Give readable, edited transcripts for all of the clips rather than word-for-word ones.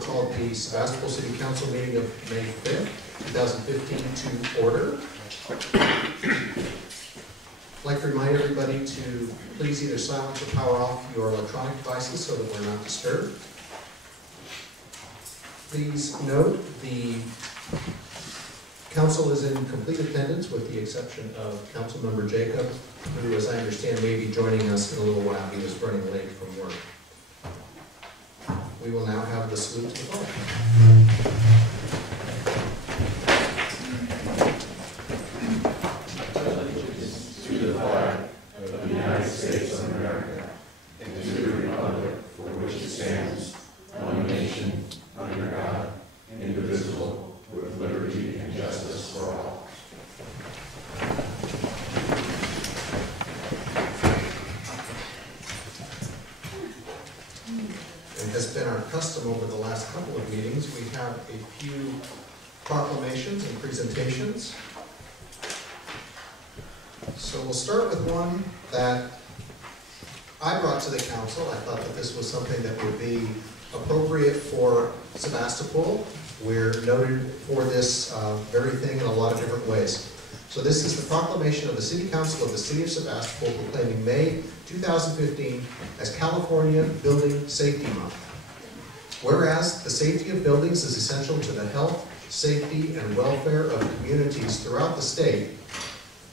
called the Sebastopol City Council meeting of May 5th, 2015 to order. I'd like to remind everybody to please either silence or power off your electronic devices so that we're not disturbed. Please note the council is in complete attendance with the exception of Councilmember Jacob, who, as I understand, may be joining us in a little while. He was running late from work. We will now have the salute to the flag. To the flag of the United States of America and to the republic for which it stands, one nation, under God, indivisible, with liberty and justice for all. It has been our custom over the last couple of meetings. We have a few proclamations and presentations. So we'll start with one that I brought to the council. I thought that this was something that would be appropriate for Sebastopol. We're noted for this very thing in a lot of different ways. So this is the proclamation of the City Council of the City of Sebastopol proclaiming May 2015 as California Building Safety Month. Whereas the safety of buildings is essential to the health, safety, and welfare of communities throughout the state,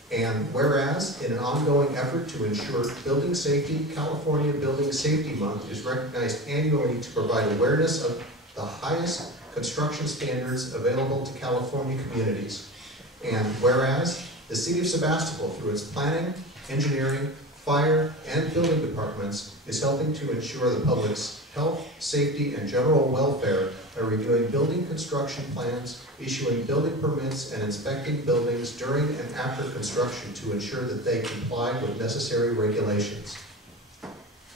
and whereas in an ongoing effort to ensure building safety, California Building Safety Month is recognized annually to provide awareness of the highest construction standards available to California communities. And whereas the City of Sebastopol, through its planning, engineering, fire, and building departments, is helping to ensure the public's health, safety, and general welfare by reviewing building construction plans, issuing building permits, and inspecting buildings during and after construction to ensure that they comply with necessary regulations.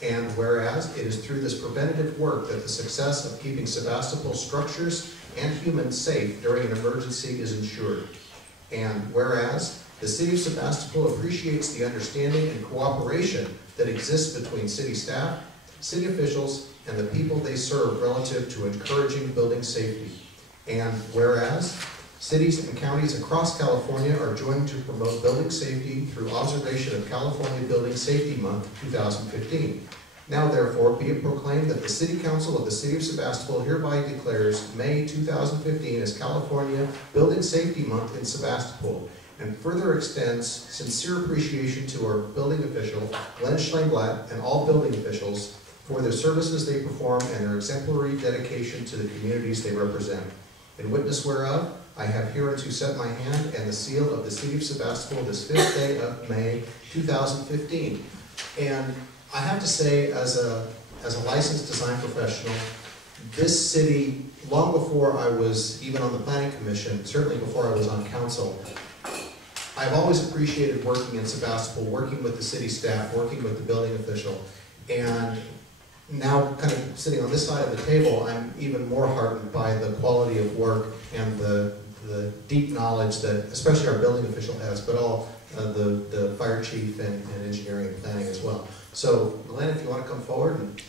And whereas it is through this preventative work that the success of keeping Sebastopol structures and humans safe during an emergency is ensured. And whereas the City of Sebastopol appreciates the understanding and cooperation that exists between city staff, city officials, and the people they serve relative to encouraging building safety. And whereas cities and counties across California are joining to promote building safety through observation of California Building Safety Month 2015. Now therefore be it proclaimed that the City Council of the City of Sebastopol hereby declares May 2015 as California Building Safety Month in Sebastopol, and further extends sincere appreciation to our building official, Glenn Schlangblatt, and all building officials for their services they perform and their exemplary dedication to the communities they represent. In witness whereof, I have hereunto set my hand and the seal of the City of Sebastopol this 5th day of May 2015. And I have to say, as a licensed design professional, this city, long before I was even on the Planning Commission, certainly before I was on council, I've always appreciated working in Sebastopol, working with the city staff, working with the building official, and now kind of sitting on this side of the table, I'm even more heartened by the quality of work and the deep knowledge that especially our building official has, but all the fire chief and engineering and planning as well. So, Glenn, if you want to come forward and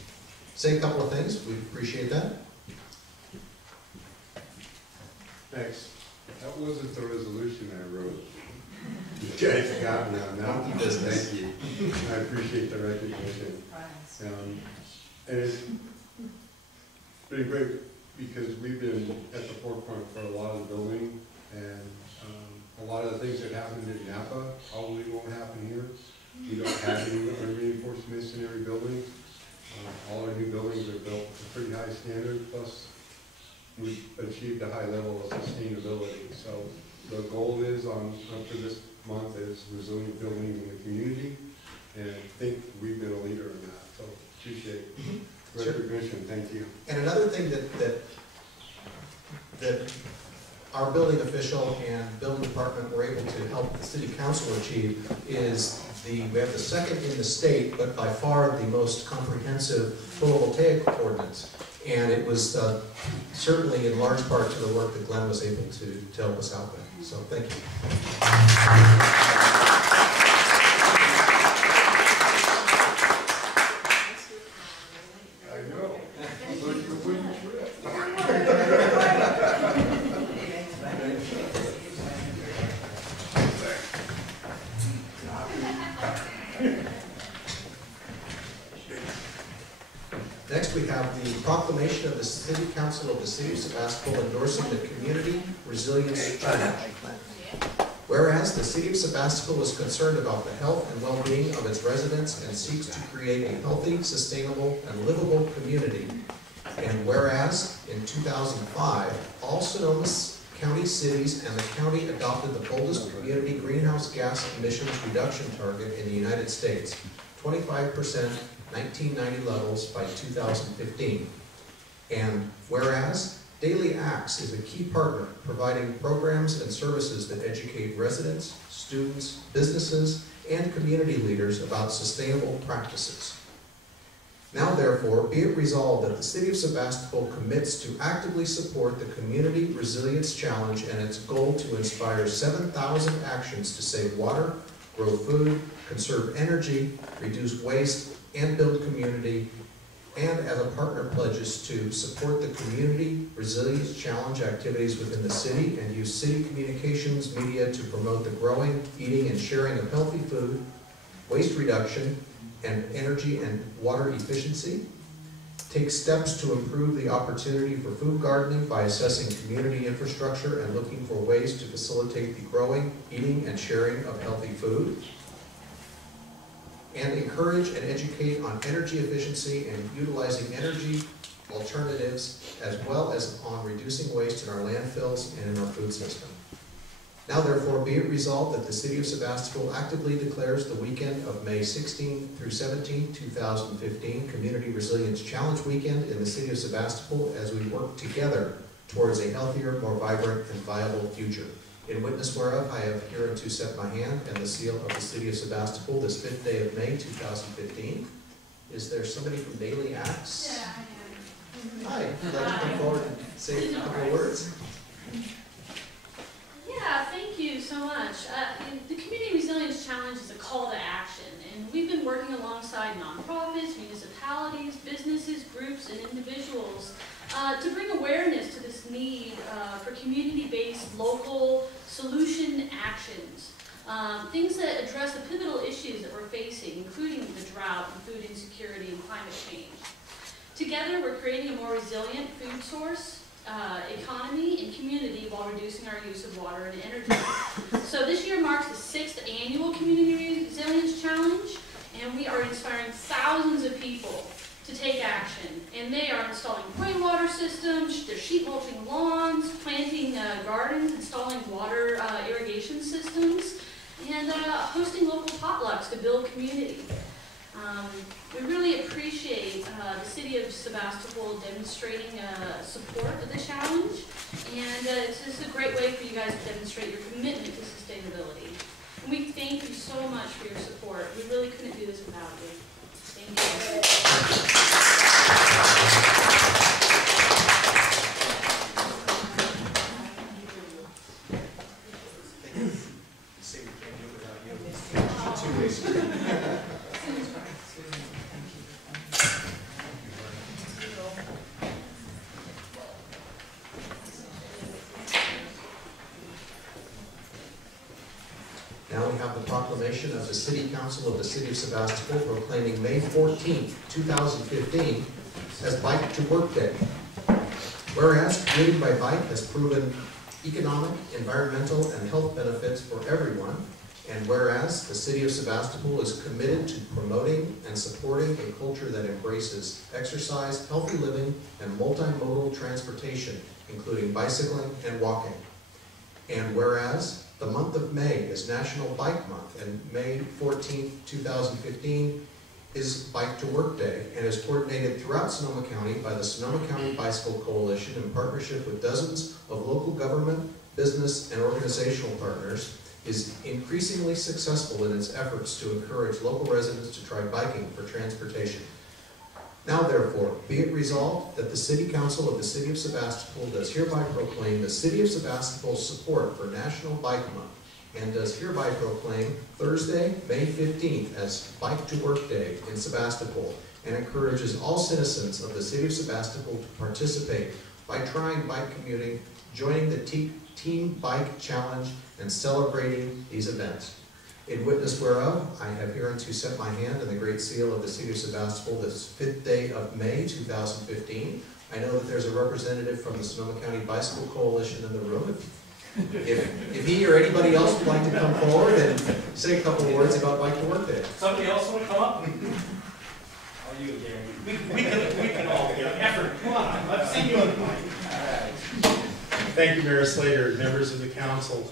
say a couple of things, we'd appreciate that. Thanks. That wasn't the resolution I wrote. You guys got me on that one. Thank you. I appreciate the recognition. And it's been great because we've been at the forefront for a lot of the building, and a lot of the things that happened in Napa probably won't happen here. We don't have any reinforced masonry buildings. All our new buildings are built to a pretty high standard, plus we've achieved a high level of sustainability. So the goal is up to this month is resilient building in the community, and I think we've been a leader in that. So appreciate recognition. Thank you. And another thing that our building official and building department were able to help the city council achieve is we have the second in the state, but by far the most comprehensive photovoltaic ordinance. And it was certainly in large part to the work that Glenn was able to help us out with. So thank you. I know. So you can win your trip. proclamation of the City Council of the City of Sebastopol endorsing the Community Resilience Challenge. Whereas the City of Sebastopol is concerned about the health and well-being of its residents and seeks to create a healthy, sustainable, and livable community. And whereas in 2005, all Sonoma County cities and the county adopted the boldest community greenhouse gas emissions reduction target in the United States, 25% 1990 levels by 2015. And whereas Daily Acts is a key partner providing programs and services that educate residents, students, businesses, and community leaders about sustainable practices. Now therefore, be it resolved that the City of Sebastopol commits to actively support the Community Resilience Challenge and its goal to inspire 7,000 actions to save water, grow food, conserve energy, reduce waste, and build community, and as a partner pledges to support the Community Resilience Challenge activities within the city and use city communications media to promote the growing, eating, and sharing of healthy food, waste reduction, and energy and water efficiency. Take steps to improve the opportunity for food gardening by assessing community infrastructure and looking for ways to facilitate the growing, eating, and sharing of healthy food. And encourage and educate on energy efficiency and utilizing energy alternatives, as well as on reducing waste in our landfills and in our food system. Now therefore, be it resolved that the City of Sebastopol actively declares the weekend of May 16 through 17, 2015 Community Resilience Challenge Weekend in the City of Sebastopol as we work together towards a healthier, more vibrant, and viable future. In witness whereof, I have hereunto set my hand and the seal of the City of Sebastopol this 5th day of May 2015. Is there somebody from Daily Acts? Yeah, I am. Hi, would you like to come forward and say a couple of words? Yeah, thank you so much. The Community Resilience Challenge is a call to action, and we've been working alongside nonprofits, municipalities, businesses, groups, and individuals to bring awareness to this need for community-based local solution actions. Things that address the pivotal issues that we're facing, including the drought and food insecurity and climate change. Together, we're creating a more resilient food source, economy, and community while reducing our use of water and energy. So this year marks the 6th annual Community Resilience Challenge, and we are inspiring thousands of people to take action. And they are installing rainwater systems, they're sheet mulching lawns, planting gardens, installing water irrigation systems, and hosting local potlucks to build community. We really appreciate the City of Sebastopol demonstrating support of the challenge, and it's just a great way for you guys to demonstrate your commitment to sustainability. And we thank you so much for your support. We really couldn't do this without you. Thank you. Now we have the proclamation of the City Council of the City of Sebastopol proclaiming May 14, 2015 as Bike to Work Day. Whereas commuting by bike has proven economic, environmental, and health benefits for everyone, and whereas the City of Sebastopol is committed to promoting and supporting a culture that embraces exercise, healthy living, and multimodal transportation, including bicycling and walking. And whereas the month of May is National Bike Month, and May 14, 2015 is Bike to Work Day, and is coordinated throughout Sonoma County by the Sonoma County Bicycle Coalition in partnership with dozens of local government, business, and organizational partners, is increasingly successful in its efforts to encourage local residents to try biking for transportation. Now therefore, be it resolved that the City Council of the City of Sebastopol does hereby proclaim the City of Sebastopol's support for National Bike Month, and does hereby proclaim Thursday, May 15th as Bike to Work Day in Sebastopol, and encourages all citizens of the City of Sebastopol to participate by trying bike commuting, joining the Team Bike Challenge, and celebrating these events. In witness whereof, I have hereunto set my hand in the great seal of the City of Sebastopol this 5th day of May 2015. I know that there's a representative from the Sonoma County Bicycle Coalition in the room. If he or anybody else would like to come forward and say a couple of words about Bike to Work Day. Somebody else want to come up? Oh, you, Gary. We can all get an effort. Come on, I've seen you on the bike. Thank you, Mayor Slater, members of the council.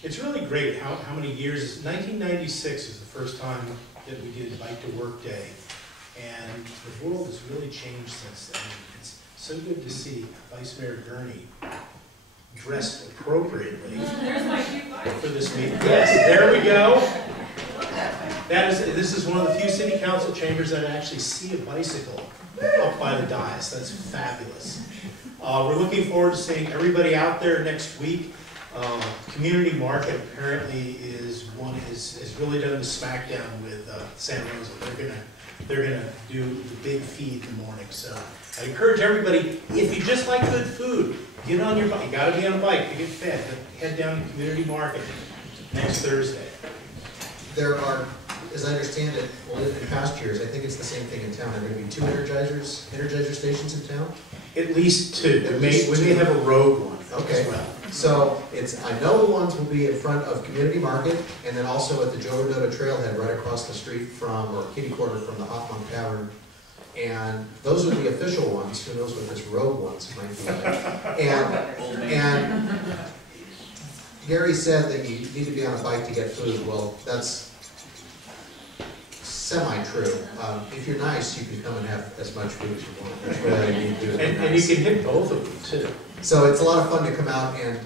It's really great how many years. 1996 is the first time that we did Bike to Work Day, and the world has really changed since then. It's so good to see Vice Mayor Gurney dressed appropriately There's my cute bike. for this meeting. Yes, there we go. This is one of the few city council chambers that I actually see a bicycle up by the dais. That's fabulous. We're looking forward to seeing everybody out there next week. Community Market apparently is really done the smackdown with San Rosa. They're gonna do the big feed in the morning. So I encourage everybody, if you just like good food, get on your bike. You gotta be on a bike to get fed. But head down to Community Market next Thursday. There are, as I understand it, well, in past years, I think it's the same thing in town. There are going to be 2 Energizer stations in town. At least 2. At We least may 2. have a rogue one Okay. as well. So I know the ones will be in front of Community Market, and then also at the Joe Rodota Trailhead right across the street or kitty corner from the Hot Monk Tavern. And those are the official ones. Who knows what this rogue ones might be like. And Gary said that you need to be on a bike to get food. Well, that's semi-true. If you're nice, you can come and have as much food as you want. That's what I need to do. And you can hit both of them too. So it's a lot of fun to come out and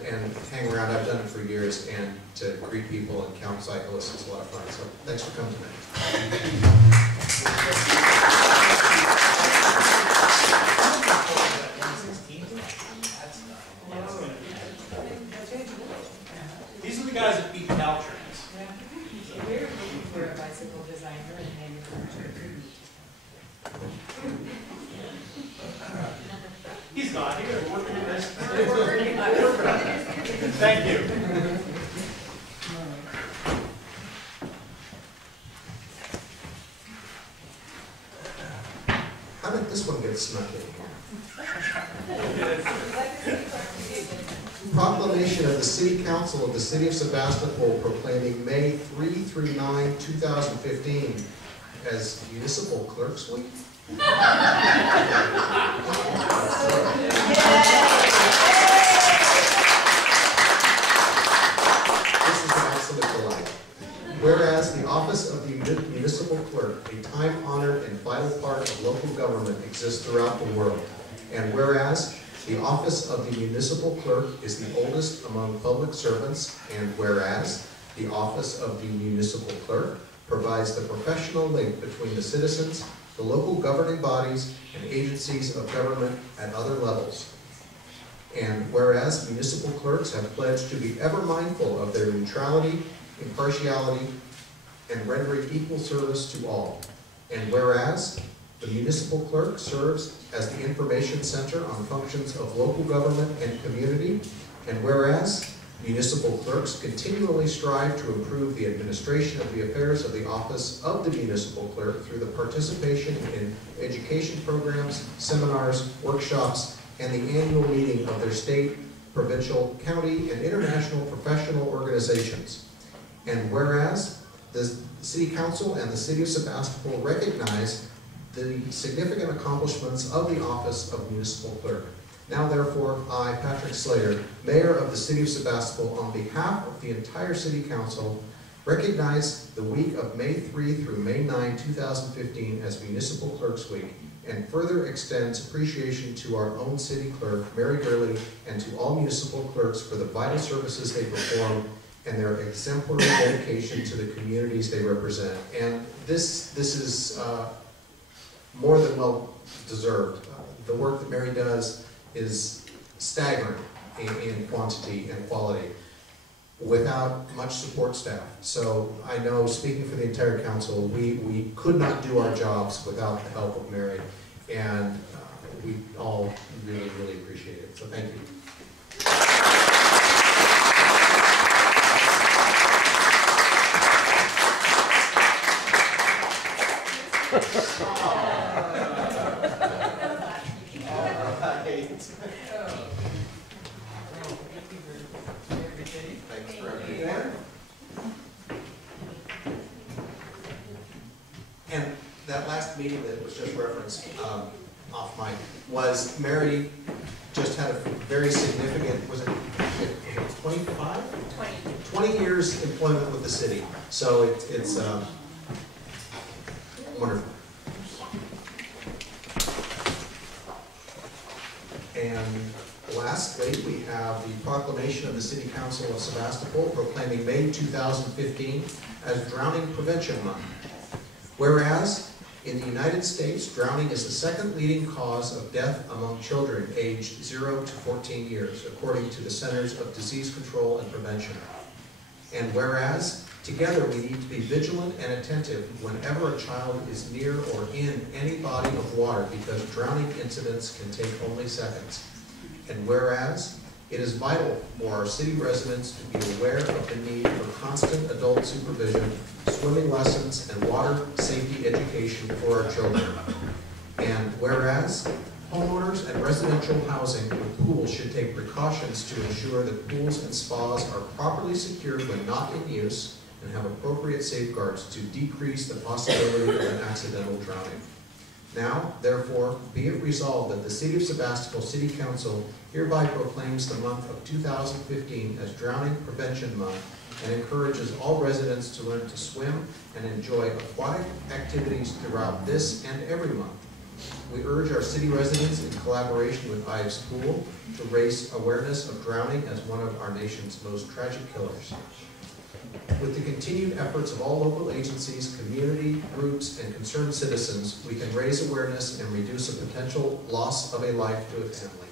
hang around. I've done it for years, and to greet people and count cyclists is a lot of fun. So thanks for coming tonight. These are the guys that beat Caltrans. We're looking for a bicycle designer and manufacturer. He's not here. We're working on this. Thank you. How did this one get snuck in here? Proclamation of the City Council of the City of Sebastopol proclaiming May 3 through 9, 2015 as Municipal Clerks Week. This is an absolute delight. Whereas the office of the municipal clerk, a time-honored and vital part of local government, exists throughout the world. And whereas the office of the municipal clerk is the oldest among public servants, and whereas the office of the municipal clerk provides the professional link between the citizens, the local governing bodies, and agencies of government at other levels. And whereas municipal clerks have pledged to be ever mindful of their neutrality, impartiality, and rendering equal service to all. And whereas the municipal clerk serves as the information center on functions of local government and community. And whereas municipal clerks continually strive to improve the administration of the affairs of the office of the municipal clerk through the participation in education programs, seminars, workshops, and the annual meeting of their state, provincial, county, and international professional organizations. And whereas the City Council and the City of Sebastopol recognize the significant accomplishments of the office of municipal clerk. Now therefore, I, Patrick Slater, Mayor of the City of Sebastopol, on behalf of the entire City Council, recognize the week of May 3 through May 9, 2015 as Municipal Clerks Week, and further extends appreciation to our own City Clerk, Mary Gurley, and to all municipal clerks for the vital services they perform and their exemplary dedication to the communities they represent. And this is more than well deserved. The work that Mary does is staggering in quantity and quality without much support staff. So I know, speaking for the entire council, we could not do our jobs without the help of Mary, and we all really, really appreciate it. So thank you. Thanks for everything. And that last meeting that was just referenced off mic was Mary just had a very significant, was it 25? 20 years employment with the city. So it's wonderful. And lastly, we have the proclamation of the City Council of Sebastopol proclaiming May 2015 as Drowning Prevention Month. Whereas, in the United States, drowning is the second leading cause of death among children aged 0 to 14 years, according to the Centers of Disease Control and Prevention. And whereas, together we need to be vigilant and attentive whenever a child is near or in any body of water, because drowning incidents can take only seconds. And whereas, it is vital for our city residents to be aware of the need for constant adult supervision, swimming lessons, and water safety education for our children. And whereas, homeowners and residential housing with pools should take precautions to ensure that pools and spas are properly secured when not in use and have appropriate safeguards to decrease the possibility of an accidental drowning. Now, therefore, be it resolved that the City of Sebastopol City Council hereby proclaims the month of 2015 as Drowning Prevention Month and encourages all residents to learn to swim and enjoy aquatic activities throughout this and every month. We urge our city residents, in collaboration with Ives Pool, to raise awareness of drowning as one of our nation's most tragic killers. With the continued efforts of all local agencies, community groups, and concerned citizens, we can raise awareness and reduce a potential loss of a life to a family.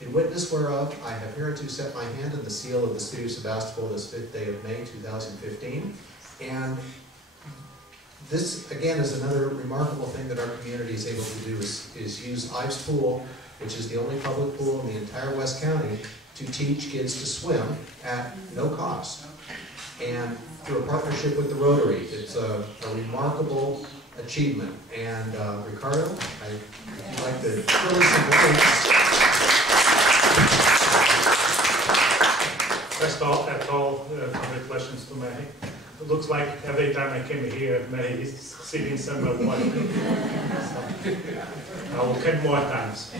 In witness whereof, I have hereunto set my hand in the seal of the City of Sebastopol this 5th day of May 2015. And this, again, is another remarkable thing that our community is able to do is use Ives Pool, which is the only public pool in the entire West County, to teach kids to swim at no cost. And through a partnership with the Rotary, it's a remarkable achievement. And Ricardo, I'd like to fill in some blanks. First of all, congratulations to Mary. It looks like every time I came here, Mary is sitting somewhere watching. So, I will come more times.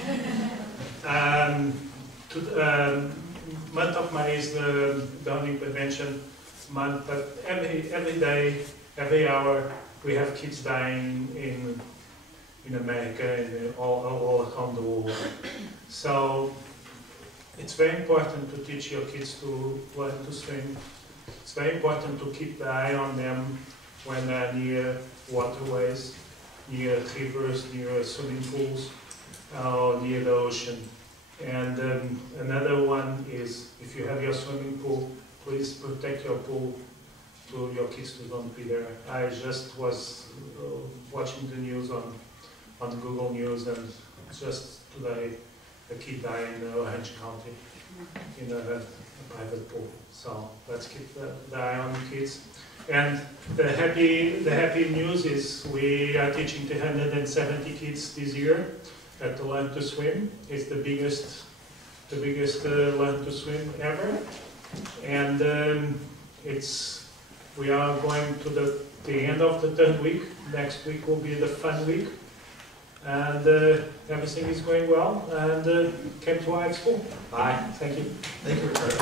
Month of May is the drowning prevention month, but every day, every hour, we have kids dying in America and all around the world. So it's very important to teach your kids to learn to swim. It's very important to keep the eye on them when they're near waterways, near rivers, near swimming pools, or near the ocean. And another one is, if you have your swimming pool, please protect your pool to your kids to don't be there. I just was watching the news on Google News, and just today a kid died in Orange County in a private pool. So let's keep the eye on the kids. And the happy news is we are teaching 270 kids this year at the Learn to Swim. It's the biggest Learn to Swim ever. And we are going to the end of the 3rd week. Next week will be the fun week. And everything is going well. And came to our school. Bye. Thank you. Thank you, Ricardo.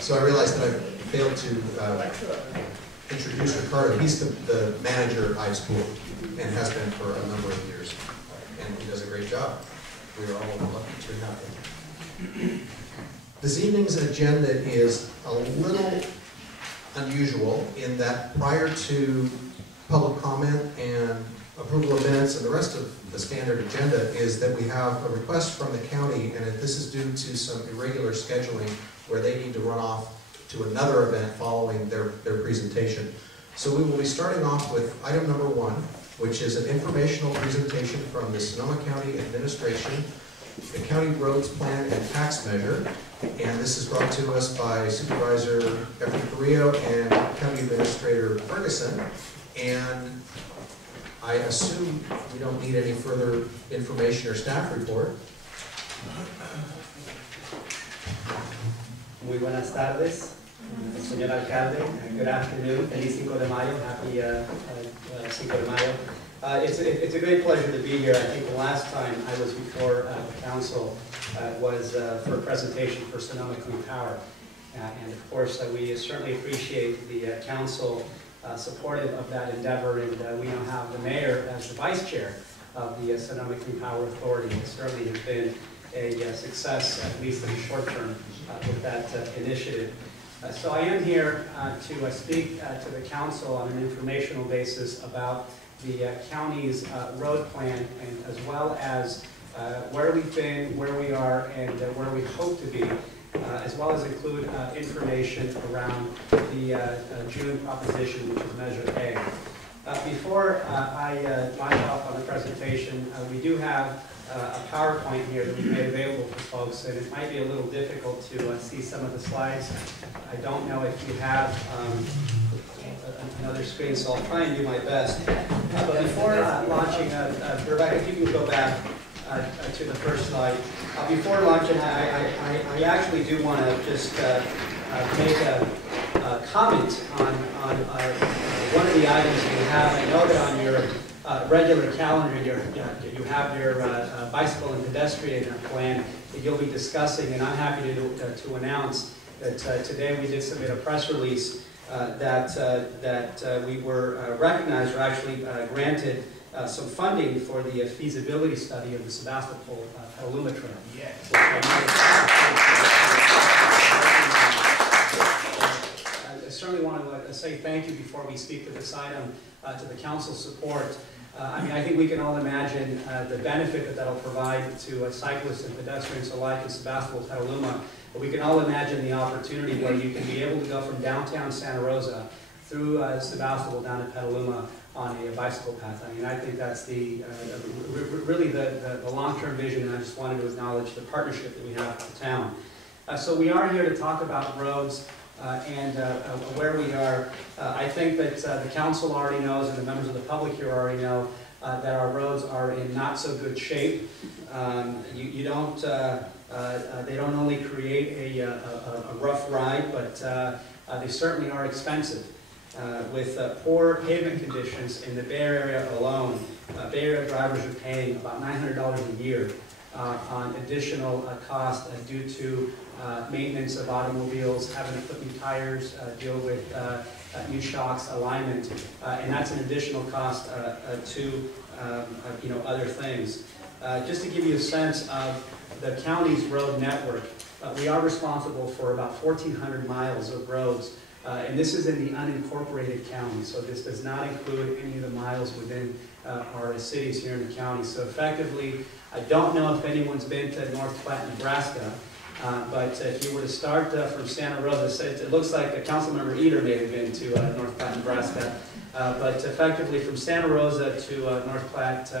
So I realized that I failed to introduce Ricardo. He's the manager at Ives Pool and has been for a number of years. And he does a great job. We are all lucky to have him. This evening's agenda is a little unusual in that prior to public comment and approval of minutes and the rest of the standard agenda is that we have a request from the county, and this is due to some irregular scheduling where they need to run off to another event following their presentation. So we will be starting off with item number 1, which is an informational presentation from the Sonoma County Administration, the County Roads Plan and Tax Measure. And this is brought to us by Supervisor Efrain Carrillo and County Administrator Ferguson. And I assume we don't need any further information or staff report. Muy buenas tardes, señor alcalde. Good afternoon. Feliz 5 de Mayo. Happy 5 de Mayo. It's a great pleasure to be here. I think the last time I was before the council was for a presentation for Sonoma Clean Power. And of course, we certainly appreciate the council supportive of that endeavor, and we now have the mayor as the vice chair of the Sonoma Clean Power Authority. It certainly has been a success, at least in the short term, with that initiative. So I am here to speak to the council on an informational basis about the county's road plan, and as well as where we've been, where we are, and where we hope to be, as well as include information around the June proposition, which is Measure A. Before I launch off on the presentation, we do have a PowerPoint here that we've made available for folks, and it might be a little difficult to see some of the slides. I don't know if you have another screen, so I'll try and do my best. But before launching, Rebecca, if you can go back to the first slide. Before launching, I actually do want to just make a comment on one of the items you have. I know that on your regular calendar, you have your bicycle and pedestrian plan that you'll be discussing, and I'm happy to announce that today we did submit a press release that we were recognized, or actually granted some funding for the feasibility study of the Sebastopol-Petaluma Trail. Yes. I certainly want to say thank you before we speak to this item to the council's support. I mean, I think we can all imagine the benefit that'll provide to cyclists and pedestrians alike in Sebastopol-Petaluma. But we can all imagine the opportunity where you can be able to go from downtown Santa Rosa through Sebastopol down to Petaluma on a bicycle path. I mean, I think that's really the long-term vision, and I just wanted to acknowledge the partnership that we have with the town. So we are here to talk about roads and where we are. I think that the council already knows, and the members of the public here already know, that our roads are in not so good shape. They don't only create a rough ride, but they certainly are expensive. With poor pavement conditions in the Bay Area alone, Bay Area drivers are paying about $900 a year on additional cost due to maintenance of automobiles, having to put new tires, deal with new shocks, alignment, and that's an additional cost to other things. Just to give you a sense of the county's road network, we are responsible for about 1,400 miles of roads, and this is in the unincorporated county, so this does not include any of the miles within our cities here in the county. So effectively, I don't know if anyone's been to North Platte, Nebraska, but if you were to start from Santa Rosa, it looks like Councilmember Eder may have been to North Platte, Nebraska, but effectively from Santa Rosa to North Platte,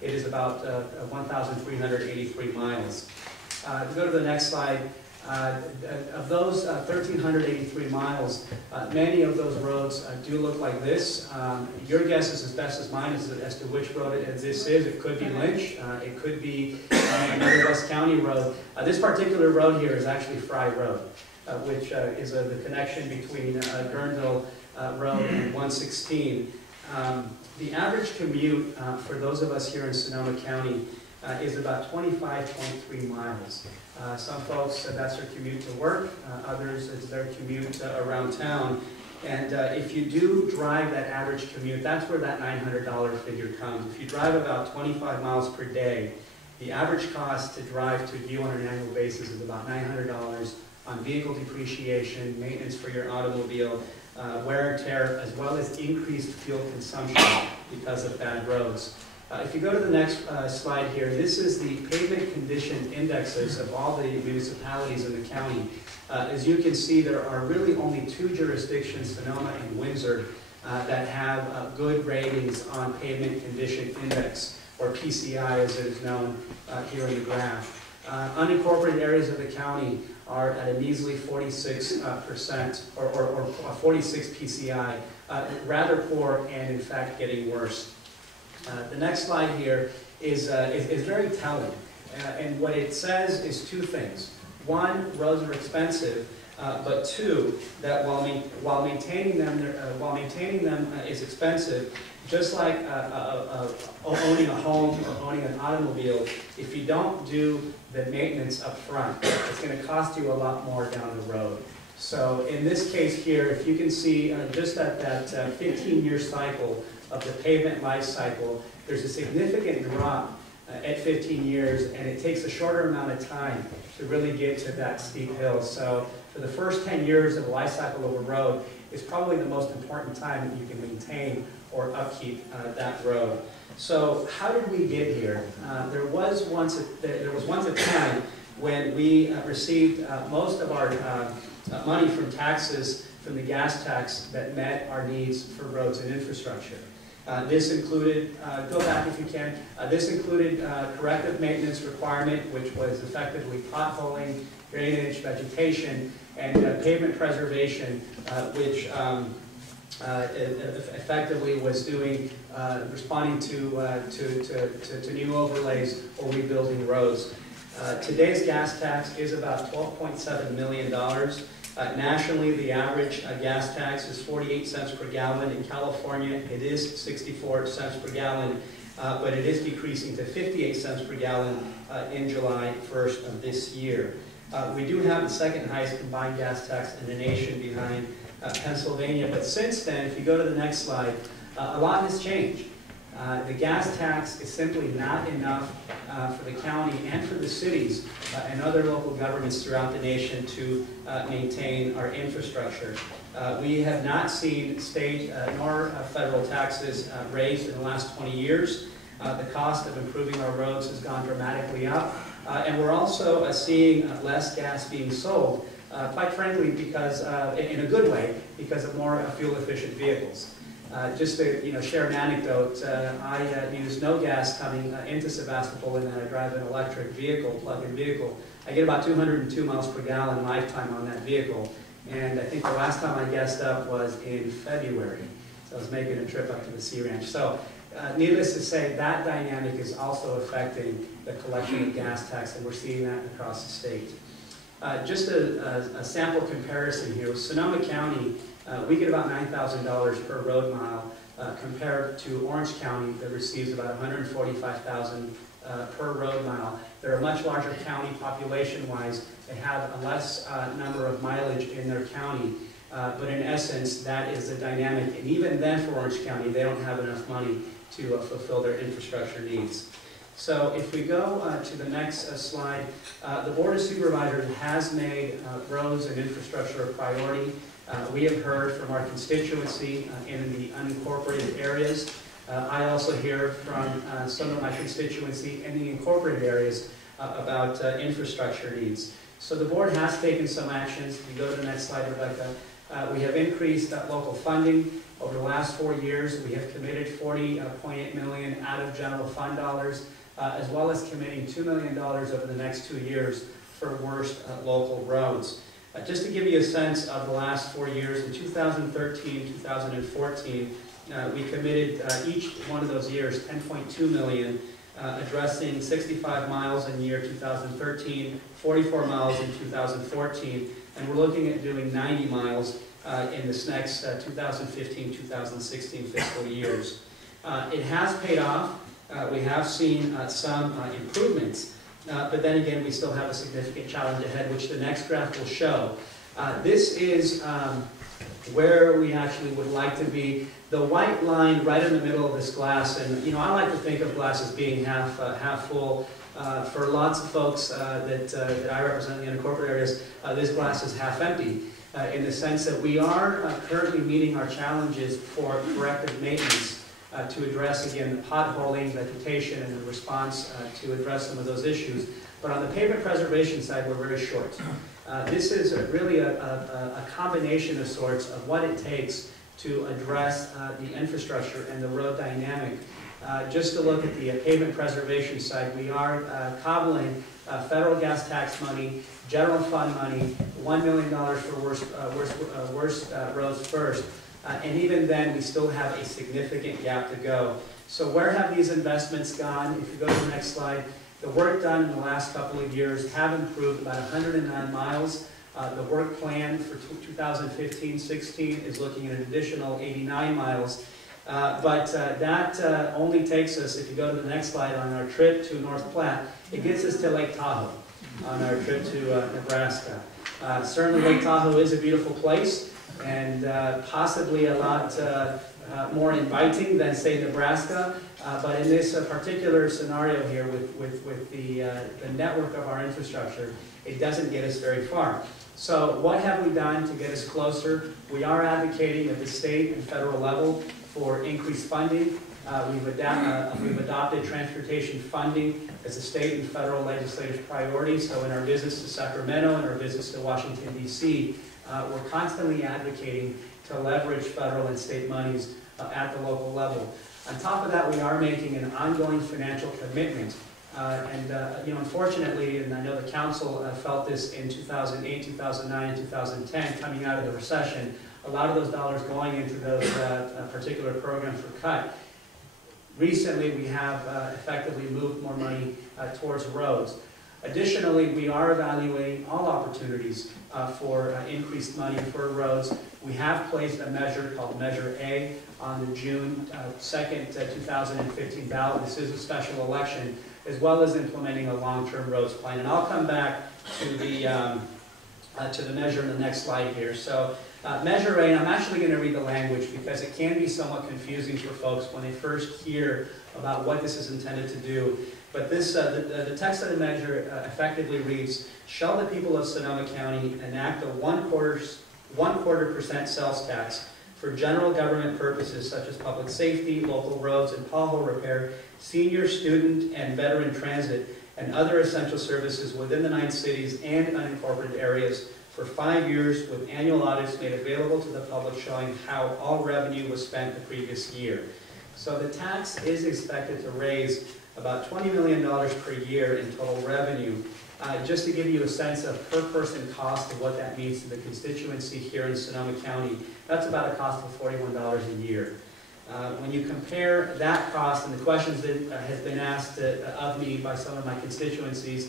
it is about 1,383 miles. Go to the next slide. Of those 1,383 miles, many of those roads do look like this. Your guess is as best as mine as to which road this is. It could be Lynch. It could be another West County road. This particular road here is actually Fry Road, which is the connection between Guerneville Road and 116. The average commute for those of us here in Sonoma County is about 25.3 miles. Some folks, that's their commute to work. Others, it's their commute around town. And if you do drive that average commute, that's where that $900 figure comes. If you drive about 25 miles per day, the average cost to drive to you on an annual basis is about $900 on vehicle depreciation, maintenance for your automobile, wear and tear, as well as increased fuel consumption because of bad roads. If you go to the next slide here, this is the pavement condition indexes of all the municipalities in the county. As you can see, there are really only two jurisdictions, Sonoma and Windsor, that have good ratings on Pavement Condition Index, or PCI as it is known here in the graph. Unincorporated areas of the county are at a measly 46% or 46 PCI, rather poor and in fact getting worse. The next slide here is very telling, and what it says is two things. One, roads are expensive, but two, that while maintaining them is expensive, just like owning a home or owning an automobile, if you don't do the maintenance up front, it's going to cost you a lot more down the road. So in this case here, if you can see just at that 15-year cycle of the pavement life cycle, there's a significant drop at 15 years, and it takes a shorter amount of time to really get to that steep hill. So for the first 10 years of the life cycle of a road, it's probably the most important time that you can maintain or upkeep that road. So how did we get here? There was once a time when we received most of our money from taxes, from the gas tax, that met our needs for roads and infrastructure. This included, go back if you can, this included corrective maintenance requirement, which was effectively potholing, drainage, vegetation, and pavement preservation, which effectively was doing, responding to new overlays or rebuilding roads. Today's gas tax is about $12.7 million. Nationally, the average gas tax is 48 cents per gallon. In California, it is 64 cents per gallon, but it is decreasing to 58 cents per gallon in July 1st of this year. We do have the second highest combined gas tax in the nation behind Pennsylvania, but since then, if you go to the next slide, a lot has changed. The gas tax is simply not enough for the county and for the cities and other local governments throughout the nation to maintain our infrastructure. We have not seen state nor federal taxes raised in the last 20 years. The cost of improving our roads has gone dramatically up. And we're also seeing less gas being sold, quite frankly, because, in a good way, because of more fuel-efficient vehicles. Just to share an anecdote, I use no gas coming into Sebastopol, and then I drive an electric vehicle, plug-in vehicle. I get about 202 miles per gallon lifetime on that vehicle, and I think the last time I gassed up was in February. So I was making a trip up to the Sea Ranch. So needless to say, that dynamic is also affecting the collection of gas tax, and we're seeing that across the state. Just a sample comparison here. With Sonoma County, we get about $9,000 per road mile compared to Orange County that receives about $145,000 per road mile. They're a much larger county population-wise. They have a less number of mileage in their county, but in essence, that is the dynamic. And even then for Orange County, they don't have enough money to fulfill their infrastructure needs. So if we go to the next slide, the Board of Supervisors has made roads and infrastructure a priority. We have heard from our constituency in the unincorporated areas. I also hear from some of my constituency in the incorporated areas about infrastructure needs. So the board has taken some actions. If you go to the next slide, Rebecca. We have increased local funding. Over the last 4 years, we have committed $40.8 million out of general fund dollars, as well as committing $2 million over the next 2 years for worst local roads. Just to give you a sense of the last 4 years, in 2013, 2014, we committed each one of those years $10.2 million, addressing 65 miles in year 2013, 44 miles in 2014, and we're looking at doing 90 miles in this next 2015-2016 fiscal years. It has paid off. We have seen some improvements, but then again, we still have a significant challenge ahead, which the next graph will show. This is where we actually would like to be. The white line right in the middle of this glass, and I like to think of glass as being half full. For lots of folks that I represent in the unincorporated areas, this glass is half empty, in the sense that we are currently meeting our challenges for corrective maintenance to address, again, the potholing, vegetation, and the response to address some of those issues. But on the pavement preservation side, we're very short. This is really a combination of sorts of what it takes to address the infrastructure and the road dynamic. Just to look at the pavement preservation side, we are cobbling federal gas tax money, general fund money, $1 million for worst roads first. And even then, we still have a significant gap to go. So where have these investments gone? If you go to the next slide, the work done in the last couple of years have improved about 109 miles. The work plan for 2015-16 is looking at an additional 89 miles. But that only takes us, if you go to the next slide, on our trip to North Platte, it gets us to Lake Tahoe on our trip to Nebraska. Certainly Lake Tahoe is a beautiful place and possibly a lot more inviting than, say, Nebraska. But in this particular scenario here with the network of our infrastructure, it doesn't get us very far. So what have we done to get us closer? We are advocating at the state and federal level for increased funding. We've adopted transportation funding as a state and federal legislative priority. So in our visits to Sacramento and our visits to Washington, D.C., we're constantly advocating to leverage federal and state monies at the local level. On top of that, we are making an ongoing financial commitment. Unfortunately, and I know the council felt this in 2008, 2009, and 2010, coming out of the recession, a lot of those dollars going into those particular programs were cut. Recently, we have effectively moved more money towards roads. Additionally, we are evaluating all opportunities for increased money for roads. We have placed a measure called Measure A on the June 2nd, 2015 ballot. This is a special election, as well as implementing a long-term roads plan. And I'll come back to the measure in the next slide here. So Measure A, and I'm actually going to read the language because it can be somewhat confusing for folks when they first hear about what this is intended to do. But this, the text of the measure effectively reads, shall the people of Sonoma County enact a 1/4% sales tax for general government purposes such as public safety, local roads and pothole repair, senior, student, and veteran transit, and other essential services within the 9 cities and unincorporated areas for 5 years, with annual audits made available to the public showing how all revenue was spent the previous year. So the tax is expected to raise about $20 million per year in total revenue. Just to give you a sense of per person cost of what that means to the constituency here in Sonoma County, that's about a cost of $41 a year. When you compare that cost, and the questions that has been asked of me by some of my constituencies,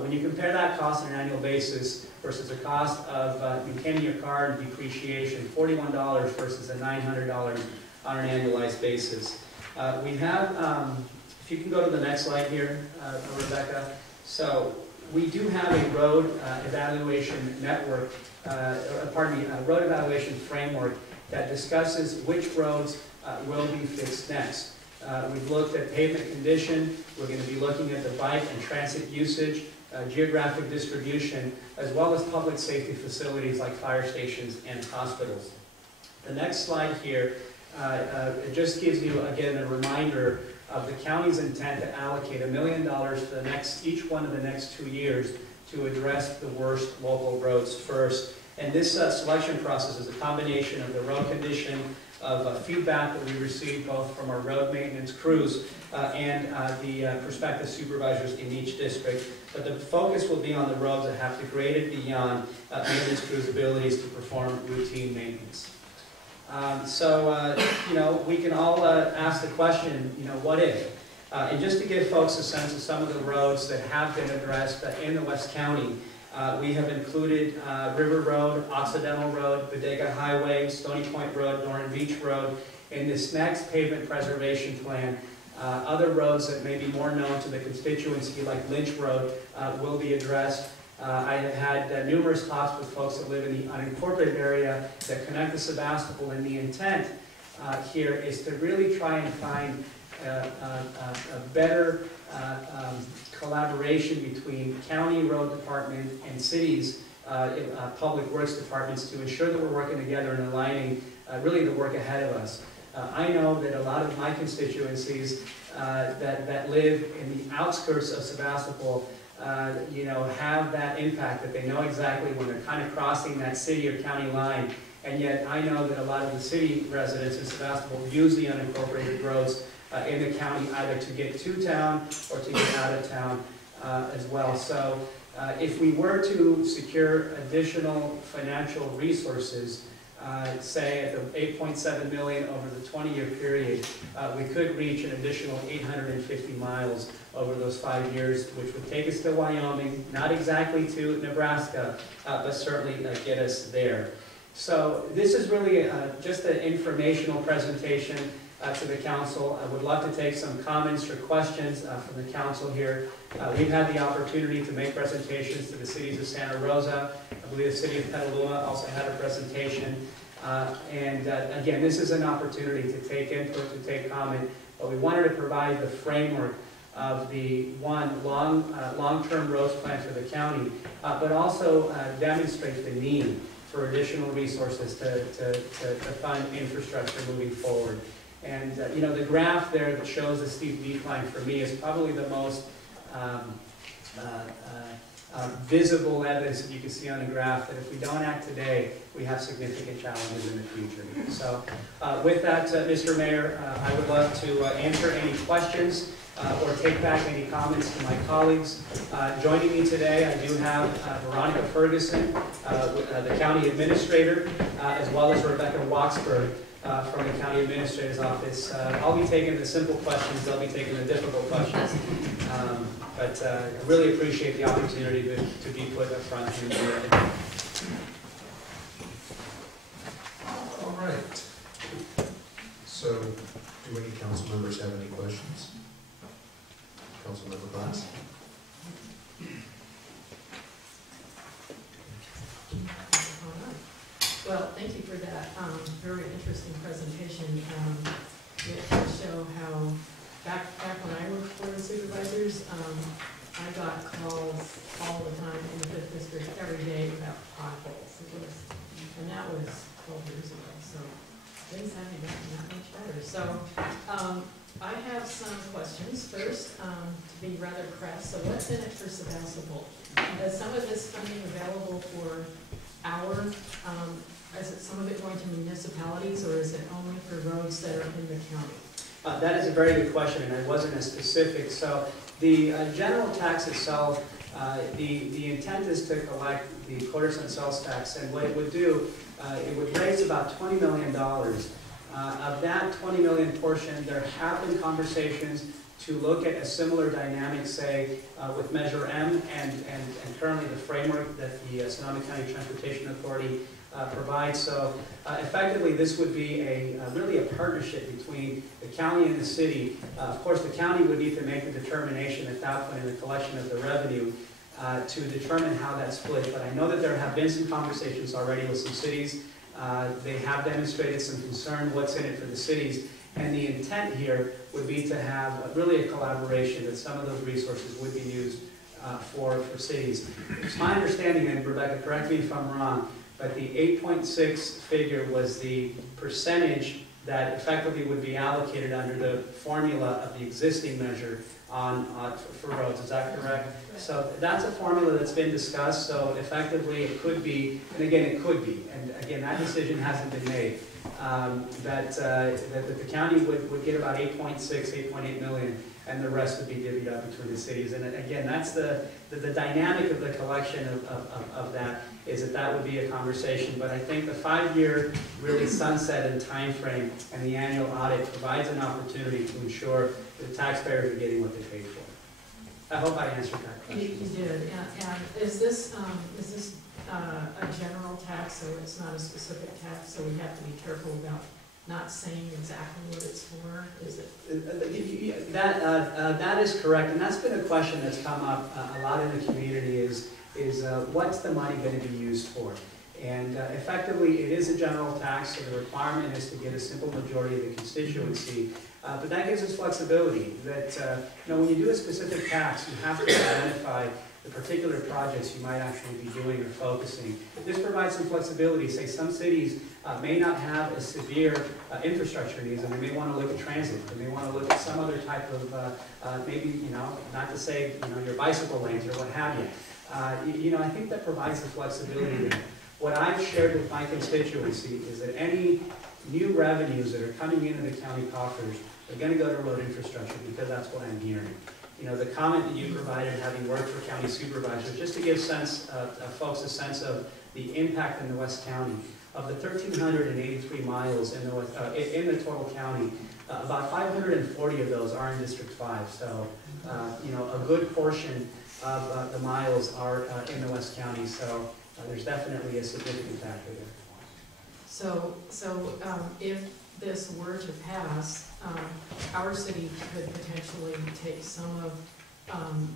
when you compare that cost on an annual basis versus the cost of maintaining your car and depreciation, $41 versus a $900 on an annualized basis. We have, if you can go to the next slide here, Rebecca. So we do have a road evaluation network, road evaluation framework that discusses which roads will be fixed next. We've looked at pavement condition. We're going to be looking at the bike and transit usage, geographic distribution, as well as public safety facilities like fire stations and hospitals. The next slide here, it just gives you, again, a reminder of the county's intent to allocate $1 million for each one of the next 2 years to address the worst local roads first. And this selection process is a combination of the road condition, of feedback that we received both from our road maintenance crews and the prospective supervisors in each district. But the focus will be on the roads that have degraded beyond maintenance crews' abilities to perform routine maintenance. We can all ask the question, what if? And just to give folks a sense of some of the roads that have been addressed in the West County, we have included River Road, Occidental Road, Bodega Highway, Stony Point Road, Norton Beach Road. In this next pavement preservation plan, other roads that may be more known to the constituency, like Lynch Road, will be addressed. I have had numerous talks with folks that live in the unincorporated area that connect to Sebastopol, and the intent here is to really try and find a better collaboration between county road department and cities, public works departments, to ensure that we're working together and aligning really the work ahead of us. I know that a lot of my constituencies that live in the outskirts of Sebastopol have that impact, that they know exactly when they're kind of crossing that city or county line, and yet I know that a lot of the city residents in Sebastopol use the unincorporated roads in the county either to get to town or to get out of town as well. So if we were to secure additional financial resources, say at the $8.7 million over the 20-year period, we could reach an additional 850 miles over those 5 years, which would take us to Wyoming, not exactly to Nebraska, but certainly get us there. So this is really just an informational presentation to the council. I would love to take some comments or questions from the council here. We've had the opportunity to make presentations to the cities of Santa Rosa. I believe the city of Petaluma also had a presentation. Again, this is an opportunity to take input, to take comment, but we wanted to provide the framework of the long-term roads plan for the county, but also demonstrate the need for additional resources to fund infrastructure moving forward. And you know, the graph there that shows the steep decline for me is probably the most visible evidence that you can see on the graph that if we don't act today, we have significant challenges in the future. So with that, Mr. Mayor, I would love to answer any questions or take back any comments to my colleagues. Joining me today, I do have Veronica Ferguson, the county administrator, as well as Rebecca Waksberg from the county administrator's office. I'll be taking the simple questions, they'll be taking the difficult questions. But I really appreciate the opportunity to be put up front here today. All right. So, do any council members have any questions? Councilmember Glass? Well, thank you for that very interesting presentation. It does show how back when I worked for the supervisors, I got calls all the time in the 5th district every day about potholes. And that was 12 years ago, so things haven't gotten that much better. So I have some questions. First, to be rather crass, so what's in it for Sebastopol? Is some of this funding available for our, is it some of it going to municipalities, or is it only for roads that are in the county? That is a very good question, and I wasn't as specific. So the general tax itself, the intent is to collect the quarter-cent sales tax, and what it would do, it would raise about $20 million. Of that $20 million portion, there have been conversations to look at a similar dynamic, say, with Measure M and currently the framework that the Sonoma County Transportation Authority provides. So effectively, this would be really a partnership between the county and the city. Of course, the county would need to make the determination at that point in the collection of the revenue to determine how that's split. But I know that there have been some conversations already with some cities. They have demonstrated some concern what's in it for the cities. And the intent here would be to have really a collaboration that some of those resources would be used for cities. It's my understanding, and Rebecca, correct me if I'm wrong, but the 8.6 figure was the percentage that effectively would be allocated under the formula of the existing measure for roads. Is that correct? So that's a formula that's been discussed. So effectively, it could be, and again, it could be, and again, that decision hasn't been made. That the county would get about 8.6, 8.8 million, and the rest would be divvied up between the cities. And again, that's the dynamic of the collection of that, is that would be a conversation. But I think the 5-year really sunset and time frame and the annual audit provides an opportunity to ensure the taxpayers are getting what they paid for. I hope I answered that question. You did. And is this a general tax, so it's not a specific tax, so we have to be careful about not saying exactly what it's for? Is it? That is correct, and that's been a question that's come up a lot in the community is what's the money going to be used for? And effectively, it is a general tax, so the requirement is to get a simple majority of the constituency. But that gives us flexibility that, when you do a specific tax, you have to identify the particular projects you might actually be doing or focusing. This provides some flexibility. Say some cities may not have as severe infrastructure needs, and they may want to look at transit. They may want to look at some other type of, maybe, not to say, your bicycle lanes or what have you. I think that provides the flexibility there. What I've shared with my constituency is that any new revenues that are coming into the county coffers are going to go to road infrastructure, because that's what I'm hearing. You know, the comment that you provided, having worked for county supervisors, just to give folks a sense of the impact in the West County. Of the 1,383 miles in the total county, about 540 of those are in District 5. So, you know, a good portion of the miles are in the West County. So there's definitely a significant factor there. So if this were to pass, our city could potentially take some of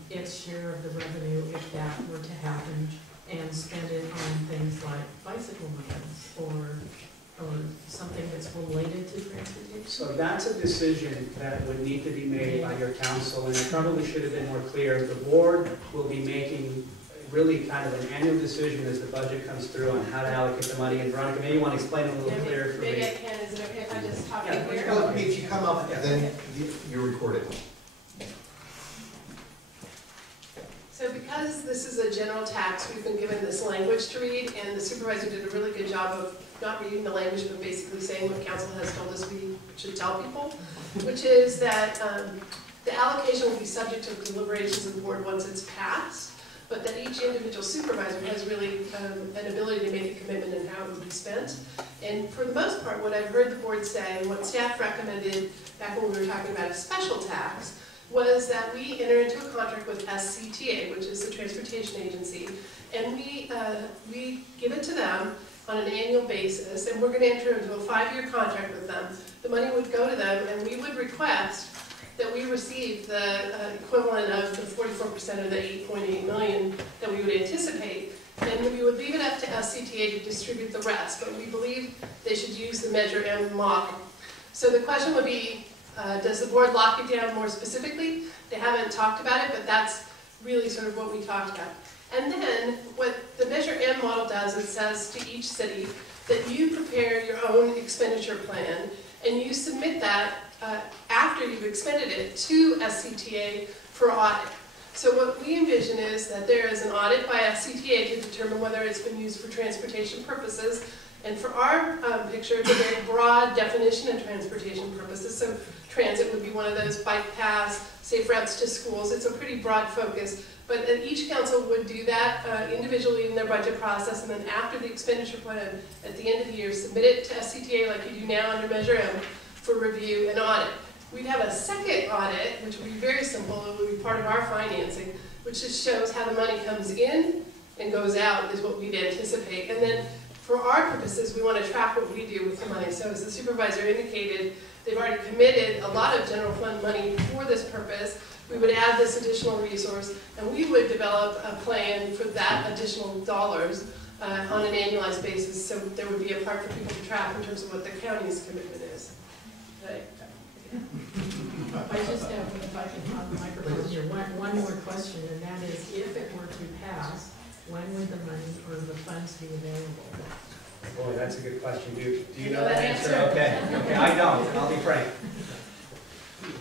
its share of the revenue, if that were to happen, and spend it on things like bicycle lanes or something that's related to transportation? So that's a decision that would need to be made by your council, and it probably should have been more clear. The board will be making really kind of an annual decision as the budget comes through on how to allocate the money. And Veronica, maybe you want to explain it a little clearer for Maybe I me. can, is it okay if I just talk Yeah, in here? Well, if you come up, then you're recorded. So because this is a general tax, we've been given this language to read, and the supervisor did a really good job of not reading the language, but basically saying what council has told us we should tell people, which is that the allocation will be subject to deliberations of the board once it's passed, but that each individual supervisor has really an ability to make a commitment in how it would be spent. And for the most part, what I've heard the board say, and what staff recommended back when we were talking about a special tax, was that we enter into a contract with SCTA, which is the transportation agency, and we give it to them on an annual basis, and we're going to enter into a 5-year contract with them. The money would go to them, and we would request that we receive the equivalent of the 44% of the $8.8 million that we would anticipate, and we would leave it up to SCTA to distribute the rest, but we believe they should use the Measure M model. So the question would be, does the board lock it down more specifically? They haven't talked about it, but that's really sort of what we talked about. And then what the Measure M model does, it says to each city that you prepare your own expenditure plan and you submit that after you've expended it to SCTA for audit. So what we envision is that there is an audit by SCTA to determine whether it's been used for transportation purposes. And for our picture, it's a very broad definition of transportation purposes. So transit would be one of those, bike paths, safe routes to schools. It's a pretty broad focus. But each council would do that individually in their budget process, and then after the expenditure plan, at the end of the year, submit it to SCTA like you do now under Measure M for review and audit. We'd have a second audit, which would be very simple. It would be part of our financing, which just shows how the money comes in and goes out is what we'd anticipate. And then for our purposes, we want to track what we do with the money. So as the supervisor indicated, they've already committed a lot of general fund money for this purpose. We would add this additional resource, and we would develop a plan for that additional dollars on an annualized basis, so there would be a part for people to track in terms of what the county's commitment is. Right. I just have, if I can have the microphone here, one more question, and that is, if it were to pass, when would the money or the funds be available? Boy, that's a good question. Do you know that that answer? answer? Okay, I don't, and I'll be frank.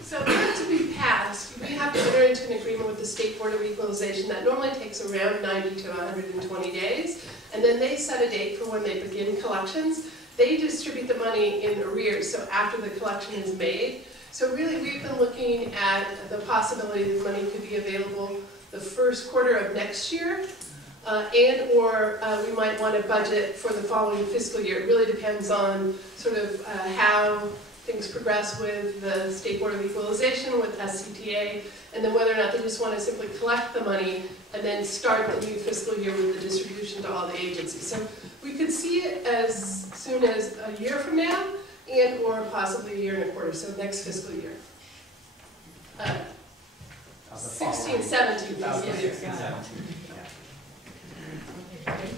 So for it to be passed, we have to enter into an agreement with the State Board of Equalization. That normally takes around 90 to 120 days, and then they set a date for when they begin collections. They distribute the money in arrears, so after the collection is made. So really, we've been looking at the possibility that money could be available the first quarter of next year, and or we might want to budget for the following fiscal year. It really depends on sort of how things progress with the State Board of Equalization, with SCTA, and then whether or not they just want to simply collect the money and then start the new fiscal year with the distribution to all the agencies. So we could see it as soon as a year from now, and or possibly a year and a quarter, so next fiscal year. 16, 17 fiscal year. Okay, thank you.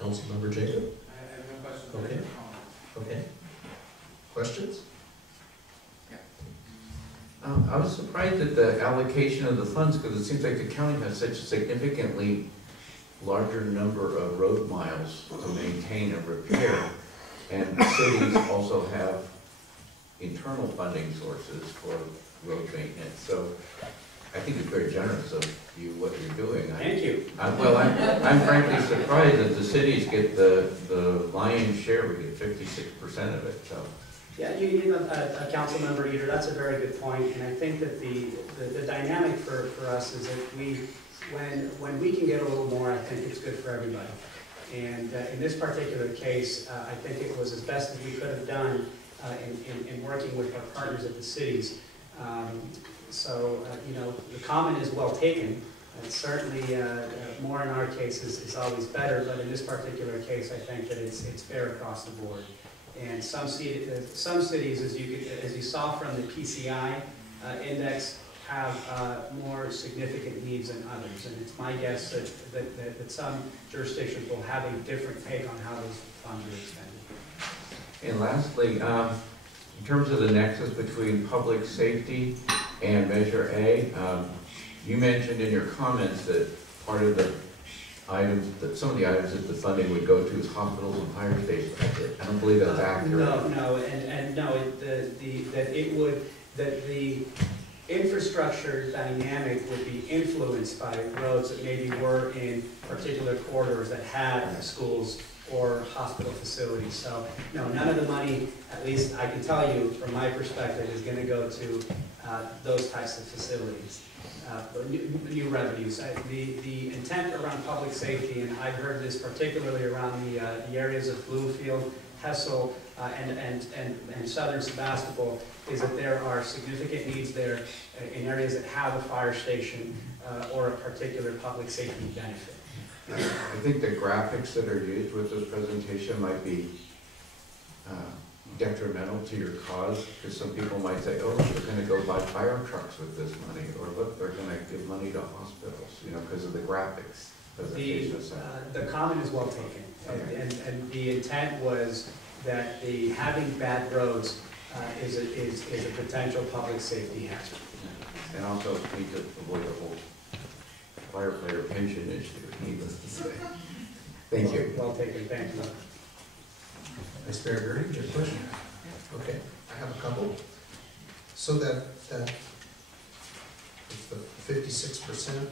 Councilmember Jacob? I have no question. Okay. Okay. Questions? I was surprised at the allocation of the funds, because it seems like the county has such a significantly larger number of road miles to maintain and repair, and cities also have internal funding sources for road maintenance. So I think it's very generous of you, what you're doing. Thank you. Well, I'm frankly surprised that the cities get the lion's share, we get 56% of it, so. Yeah, you know, Council Member Eater, that's a very good point, and I think that the dynamic for us is that when we can get a little more, I think it's good for everybody. And in this particular case, I think it was as best as we could have done in working with our partners at the cities. You know, the comment is well taken. Certainly, more in our case is always better, but in this particular case, I think that it's fair across the board. And some cities, as you saw from the PCI index, have more significant needs than others. And it's my guess that some jurisdictions will have a different take on how those funds are expended. And lastly, in terms of the nexus between public safety and Measure A, you mentioned in your comments that part of the items, that some of the items that the funding would go to is hospitals and fire stations. I don't believe that's accurate. That the infrastructure dynamic would be influenced by roads that maybe were in particular corridors that had schools or hospital facilities. So, no, none of the money, at least I can tell you from my perspective, is going to go to those types of facilities. New revenues. The intent around public safety, and I've heard this particularly around the areas of Bluefield, Hessel, and southern Sebastopol, is that there are significant needs there in areas that have a fire station or a particular public safety benefit. I think the graphics that are used with this presentation might be detrimental to your cause, because some people might say, oh, they're going to go buy fire trucks with this money, or look, they're going to give money to hospitals, you know, because of the graphics. The comment is well taken, okay. and the intent was that having bad roads is a potential public safety hazard. And also need to avoid the whole firefighter pension issue, needless to say. Thank you. Well taken, thank you. Vice Mayor Gurney, your question? Okay, I have a couple. So that it's the 56%,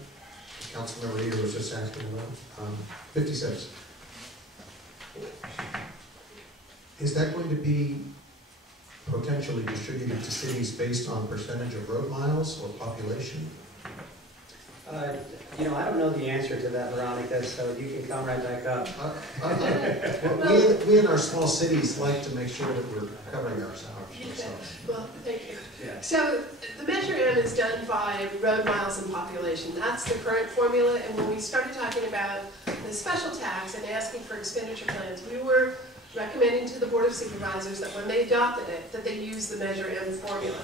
Councilmember Eater was just asking about, 56. Is that going to be potentially distributed to cities based on percentage of road miles or population? You know, I don't know the answer to that, Veronica, so you can come right back up. We in our small cities like to make sure that we're covering ourselves. Well, thank you. Yeah. So the Measure M is done by road miles and population. That's the current formula. And when we started talking about the special tax and asking for expenditure plans, we were recommending to the Board of Supervisors that when they adopted it, that they use the Measure M formula.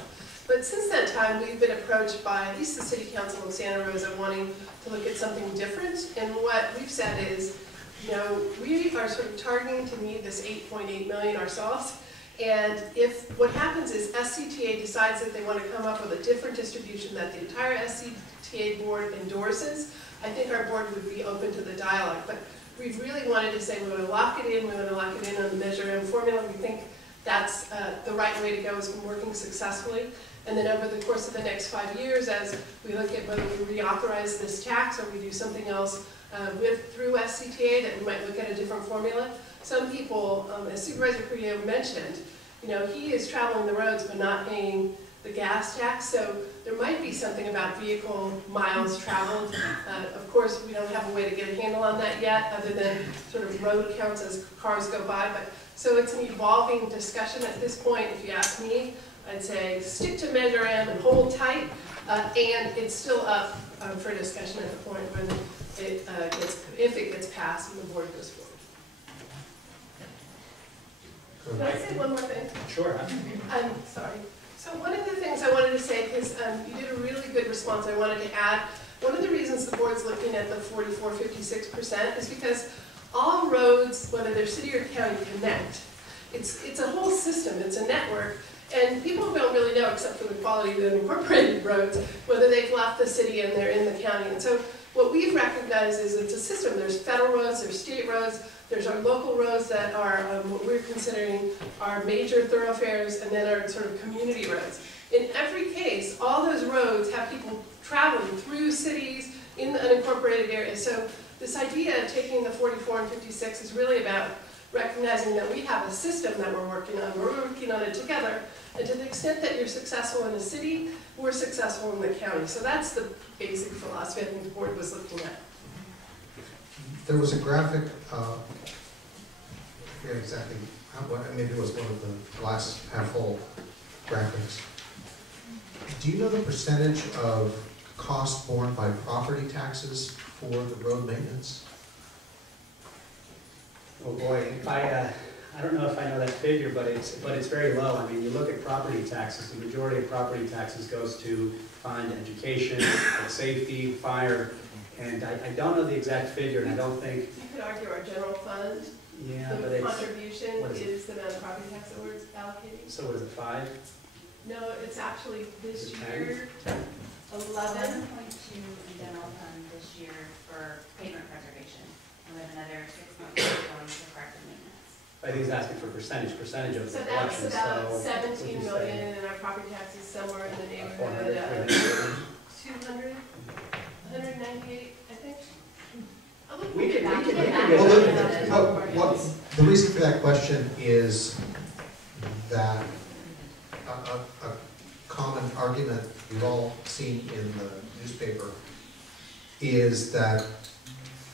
But since that time, we've been approached by at least the City Council of Santa Rosa wanting to look at something different. And what we've said is, you know, we are sort of targeting to need this 8.8 million ourselves. And if what happens is SCTA decides that they want to come up with a different distribution that the entire SCTA board endorses, I think our board would be open to the dialogue. But we really wanted to say we want to lock it in, we want to lock it in on the Measure M formula. We think that's the right way to go. It's been working successfully. And then over the course of the next 5 years, as we look at whether we reauthorize this tax or we do something else through SCTA, that we might look at a different formula. Some people, as Supervisor Carrillo mentioned, you know, he is traveling the roads but not paying the gas tax, so there might be something about vehicle miles traveled. Of course, we don't have a way to get a handle on that yet, other than sort of road counts as cars go by. But so it's an evolving discussion at this point. If you ask me, I'd say stick to Measure M and hold tight, and it's still up for discussion at the point when if it gets passed and the board goes forward. Can I say one more thing? Sure. I'm sorry. So one of the things I wanted to say, because you did a really good response, I wanted to add, one of the reasons the board's looking at the 44-56% is because all roads, whether they're city or county, connect. It's a whole system, it's a network, and people don't really know, except for the quality of the incorporated roads, whether they've left the city and they're in the county. And so what we've recognized is it's a system. There's federal roads, there's state roads, there's our local roads that are what we're considering our major thoroughfares, and then our sort of community roads. In every case, all those roads have people traveling through cities in the unincorporated areas. So this idea of taking the 44 and 56 is really about recognizing that we have a system that we're working on. We're working on it together. And to the extent that you're successful in the city, we're successful in the county. So that's the basic philosophy I think the board was looking at. There was a graphic, I forget exactly, maybe it was one of the glass half full graphics. Do you know the percentage of cost borne by property taxes for the road maintenance? Oh boy, if I don't know if I know that figure, but it's very low. I mean, you look at property taxes, the majority of property taxes goes to fund education, safety, fire, and I don't know the exact figure, and I don't think. You could argue our general fund, Yeah, but the it's, contribution what is is the amount of property tax that we're allocating. so was it 5? No, it's actually this Is it year, 11. 11.2 in general fund this year for pavement preservation, and we have another 6.2 going to corrective maintenance. I think he's asking for percentage of So the that's collection, about so. 17 what'd you million, say? and our property tax is somewhere in the 400, neighborhood of 200, 198, I think. I'll look We can back. get Well, back. the reason for that question is that a common argument we've all seen in the newspaper is that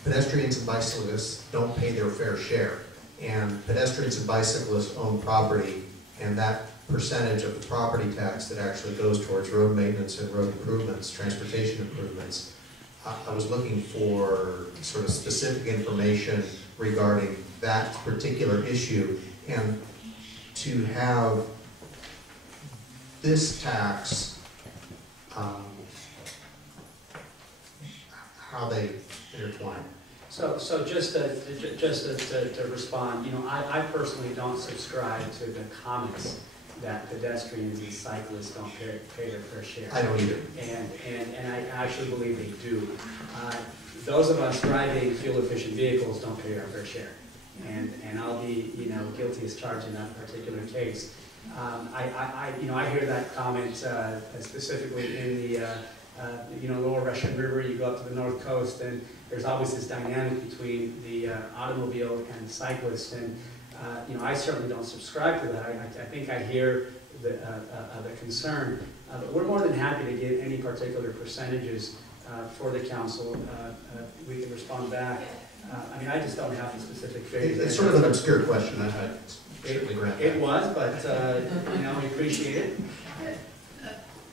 pedestrians and bicyclists don't pay their fair share. And pedestrians and bicyclists own property, and that percentage of the property tax that actually goes towards road maintenance and road improvements, transportation improvements. I was looking for sort of specific information regarding that particular issue, and to have this tax, how they intertwine. So just to respond, you know, I personally don't subscribe to the comments that pedestrians and cyclists don't pay their fair share. I don't either. And I actually believe they do. Those of us driving fuel-efficient vehicles don't pay our fair share. And I'll be, you know, guilty as charged in that particular case. I hear that comment specifically in the, lower Russian River. You go up to the north coast, and there's always this dynamic between the automobile and the cyclist. And I certainly don't subscribe to that. I think I hear the concern, but we're more than happy to get any particular percentages for the council. We can respond back. I just don't have the specific figures. It's sort of an obscure question. I certainly grant that. It was, but we appreciate it.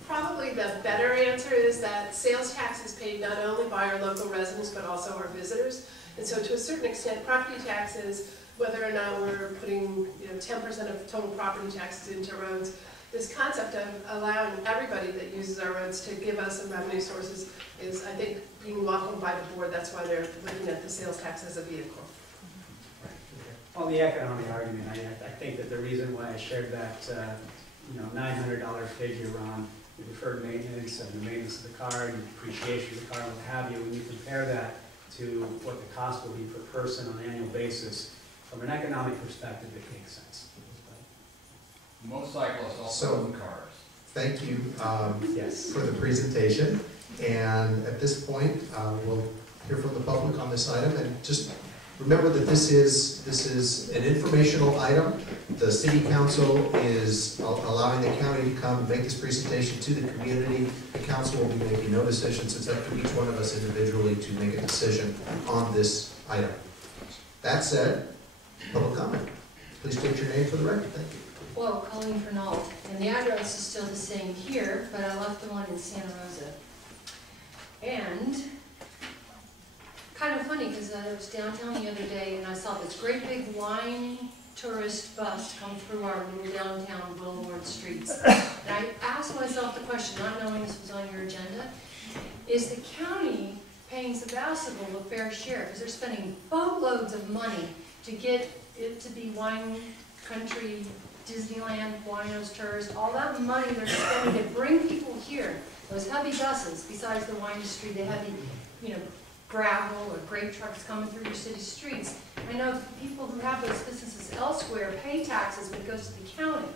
Probably the better answer is that sales tax is paid not only by our local residents, but also our visitors. And so to a certain extent, property taxes, whether or not we're putting 10% of total property taxes into roads, this concept of allowing everybody that uses our roads to give us some revenue sources is, I think, being welcomed by the board. That's why they're looking at the sales tax as a vehicle. On the economic argument, I think that the reason why I shared that $900 figure on the deferred maintenance and the maintenance of the car and the depreciation of the car and what have you, when you compare that to what the cost will be per person on an annual basis, from an economic perspective, it makes sense. Most cyclists also own cars. Thank you Yes. for the presentation. And at this point, we'll hear from the public on this item. And just remember that this is an informational item. The city council is allowing the county to come and make this presentation to the community. The council will be making no decisions. It's up to each one of us individually to make a decision on this item. That said, public comment. Please state your name for the record. Thank you. Well, Colleen Fernald, and the address is still the same here, but I left the one in Santa Rosa. And kind of funny, because I was downtown the other day and I saw this great big whiny tourist bus come through our little downtown Willoward streets. And I asked myself the question, not knowing this was on your agenda, is the county paying Sebastopol a fair share? Because they're spending boatloads of money to get it to be wine country, Disneyland, winos, tourists, all that money they're spending to bring people here. Those heavy buses, besides the wine industry, the heavy, gravel or grape trucks coming through your city streets. I know people who have those businesses elsewhere pay taxes, but it goes to the county.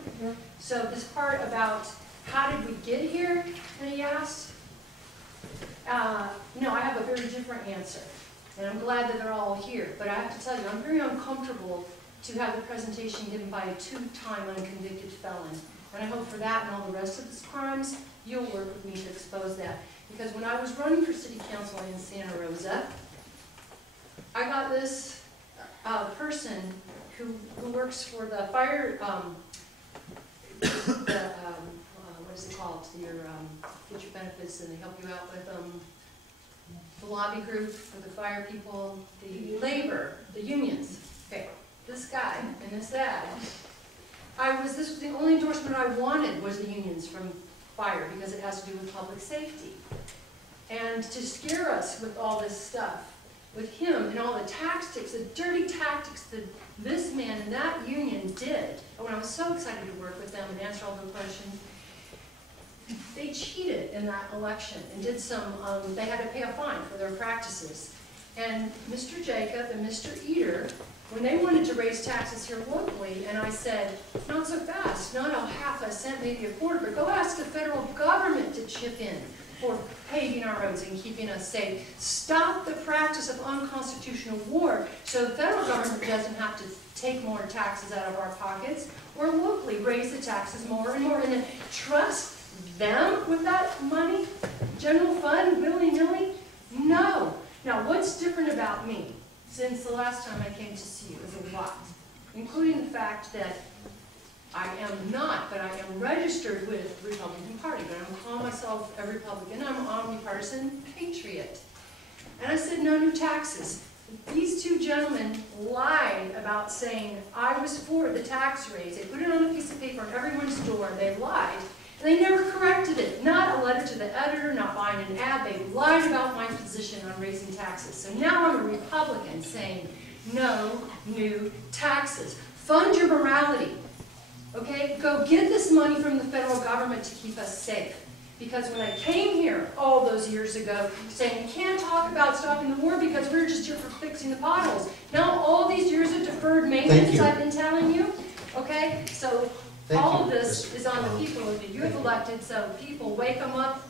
So this part about how did we get here, that he asked. No, I have a very different answer. And I'm glad that they're all here. But I have to tell you, I'm very uncomfortable to have the presentation given by a two-time unconvicted felon. And I hope for that and all the rest of his crimes, you'll work with me to expose that. Because when I was running for city council in Santa Rosa, I got this person who works for the fire, what is it called? Your, get your benefits and they help you out with the lobby group for the fire people, the labor, the unions. Okay, this guy and this ad. This was the only endorsement I wanted was the unions from fire because it has to do with public safety. And to scare us with all this stuff, with him and all the tactics, the dirty tactics that this man and that union did, and when I was so excited to work with them and answer all the questions, they cheated in that election and did some, they had to pay a fine for their practices. And Mr. Jacob and Mr. Eater, when they wanted to raise taxes here locally, and I said, not so fast, not a half a cent, maybe a quarter, but go ask the federal government to chip in for paving our roads and keeping us safe. Stop the practice of unconstitutional war so the federal government doesn't have to take more taxes out of our pockets, or locally raise the taxes more and more, and then trust them with that money, general fund, willy-nilly? No. Now, what's different about me since the last time I came to see you is a lot, including the fact that I am not, but I am registered with the Republican Party, but I'm calling myself a Republican. I'm an omnipartisan patriot. And I said no new taxes. These two gentlemen lied about saying I was for the tax raise. They put it on a piece of paper on everyone's door. They lied. And they never corrected it. Not a letter to the editor, not buying an ad. They lied about my position on raising taxes. So now I'm a Republican saying no new taxes. Fund your morality. Okay, go get this money from the federal government to keep us safe. Because when I came here all those years ago saying you can't talk about stopping the war because we're just here for fixing the potholes. Now all these years of deferred maintenance I've been telling you, okay, so all of this is on the people that you have elected, so people wake them up,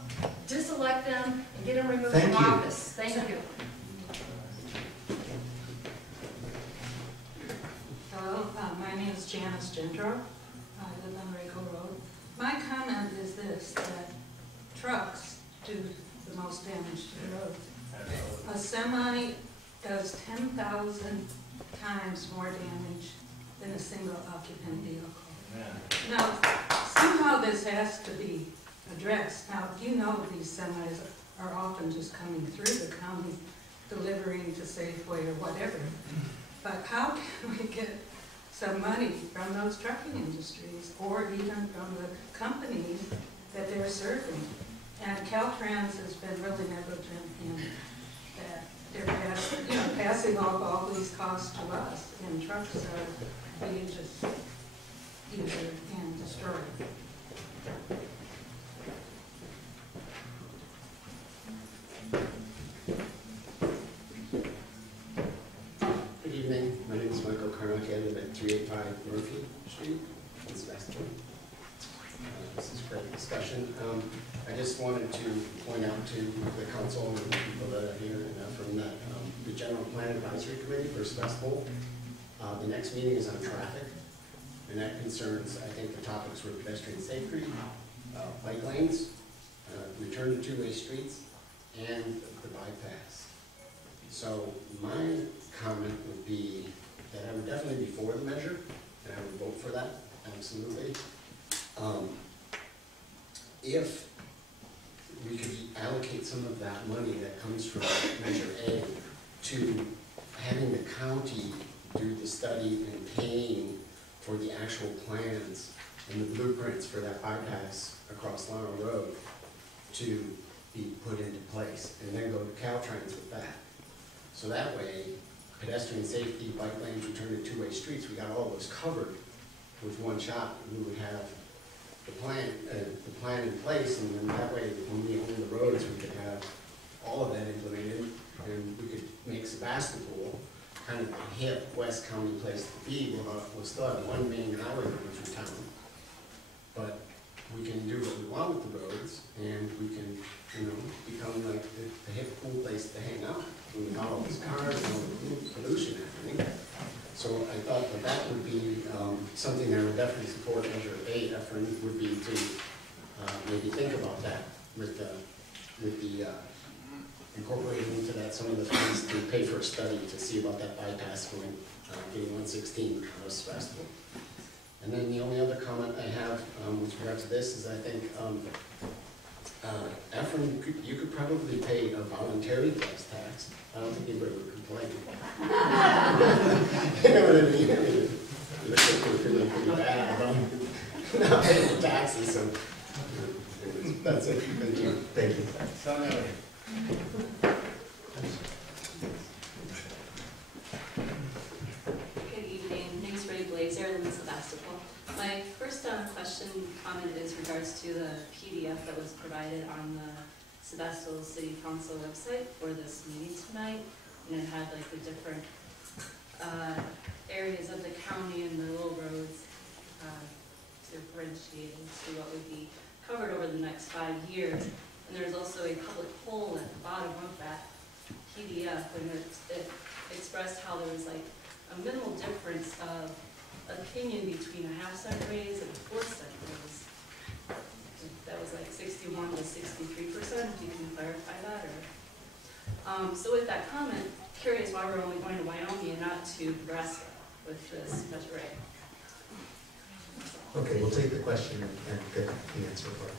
diselect them, and get them removed from office. Thank you. Hello, my name is Janice Gentro. I live on Raco Road. My comment is this, that trucks do the most damage to the road. A semi does 10,000 times more damage than a single occupant vehicle. Now, somehow this has to be addressed. Now, you know these semis are often just coming through the county, delivering to Safeway or whatever. But how can we get some money from those trucking industries or even from the companies that they're serving? And Caltrans has been really negligent in that they're passing off all these costs to us, and trucks are being just used and destroyed. Good evening. My name is Michael Carnacki. I live at 385 Murphy Street in Sebastopol. This is a great discussion. I just wanted to point out to the council and the people that are here and from the General Plan Advisory Committee for Sebastopol. The next meeting is on traffic, and that concerns, I think the topics were pedestrian safety, bike lanes, return to two-way streets, and the bypass. So my comment would be that I would definitely be for the measure, and I would vote for that, absolutely. If we could allocate some of that money that comes from Measure A to having the county do the study and paying for the actual plans and the blueprints for that bypass across Lano Road to be put into place, and then go to Caltrans with that. So that way, pedestrian safety, bike lanes, return to two-way streets, we got all those covered with one shot. We would have the plan in place, and then that way, when we own the roads, we could have all of that implemented, and we could make Sebastopol kind of a hip West County place to be. We'll still have one main highway going through town, but we can do what we want with the roads, and we can, you know, become like the hip, cool place to hang out, without all these cars and all the pollution happening. So I thought that that would be something that I would definitely support. Measure 8, Efren, would be to maybe think about that with the incorporating into that some of the funds to pay for a study to see about that bypass going, getting 116 out of Sebastopol. And then the only other comment I have with regard to this is I think, Efren, you could probably pay a voluntary gas tax. I don't think anybody would complain. You know what I mean? You're feeling pretty bad about not paying the taxes, so that's it. Thank you. Thank you. Good evening. Name's Ray Blazer, I live in Sebastopol. My first comment is regards to the PDF that was provided on the Sebastopol City Council website for this meeting tonight. And it had like the different areas of the county and the little roads differentiated to what would be covered over the next 5 years. And there's also a public poll at the bottom of that PDF, and it expressed how there was like a minimal difference of opinion between a 0.5-cent raise and a 4-cent raise. That was like 61 to 63%, if you can clarify that. Or, so with that comment, curious why we're only going to Wyoming and not to Nebraska with this Measure A. Okay, we'll take the question and get the answer for it.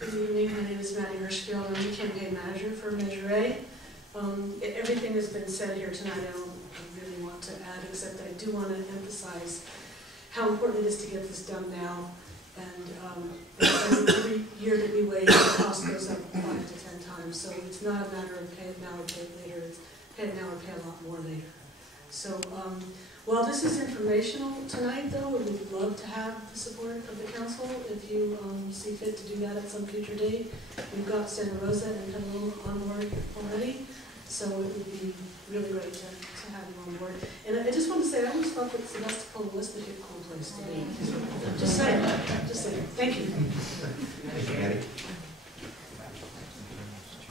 Good evening, my name is Maddie Hirschfield. I'm the campaign manager for Measure A. Everything has been said here tonight. I don't really want to add, except I do want to emphasize how important it is to get this done now. And every year that we wait, the cost goes up 5 to 10 times. So it's not a matter of pay it now or pay it later. It's pay it now or pay a lot more later. So while this is informational tonight, though, we would love to have the support of the council if you see fit to do that at some future date. We've got Santa Rosa and Petaluma on board already, so it would be really great to have you on board. And I just want to say, I always thought that Sebastopol was the hip cool place to be. Just saying, just saying. Thank you. Thank you, Maddie.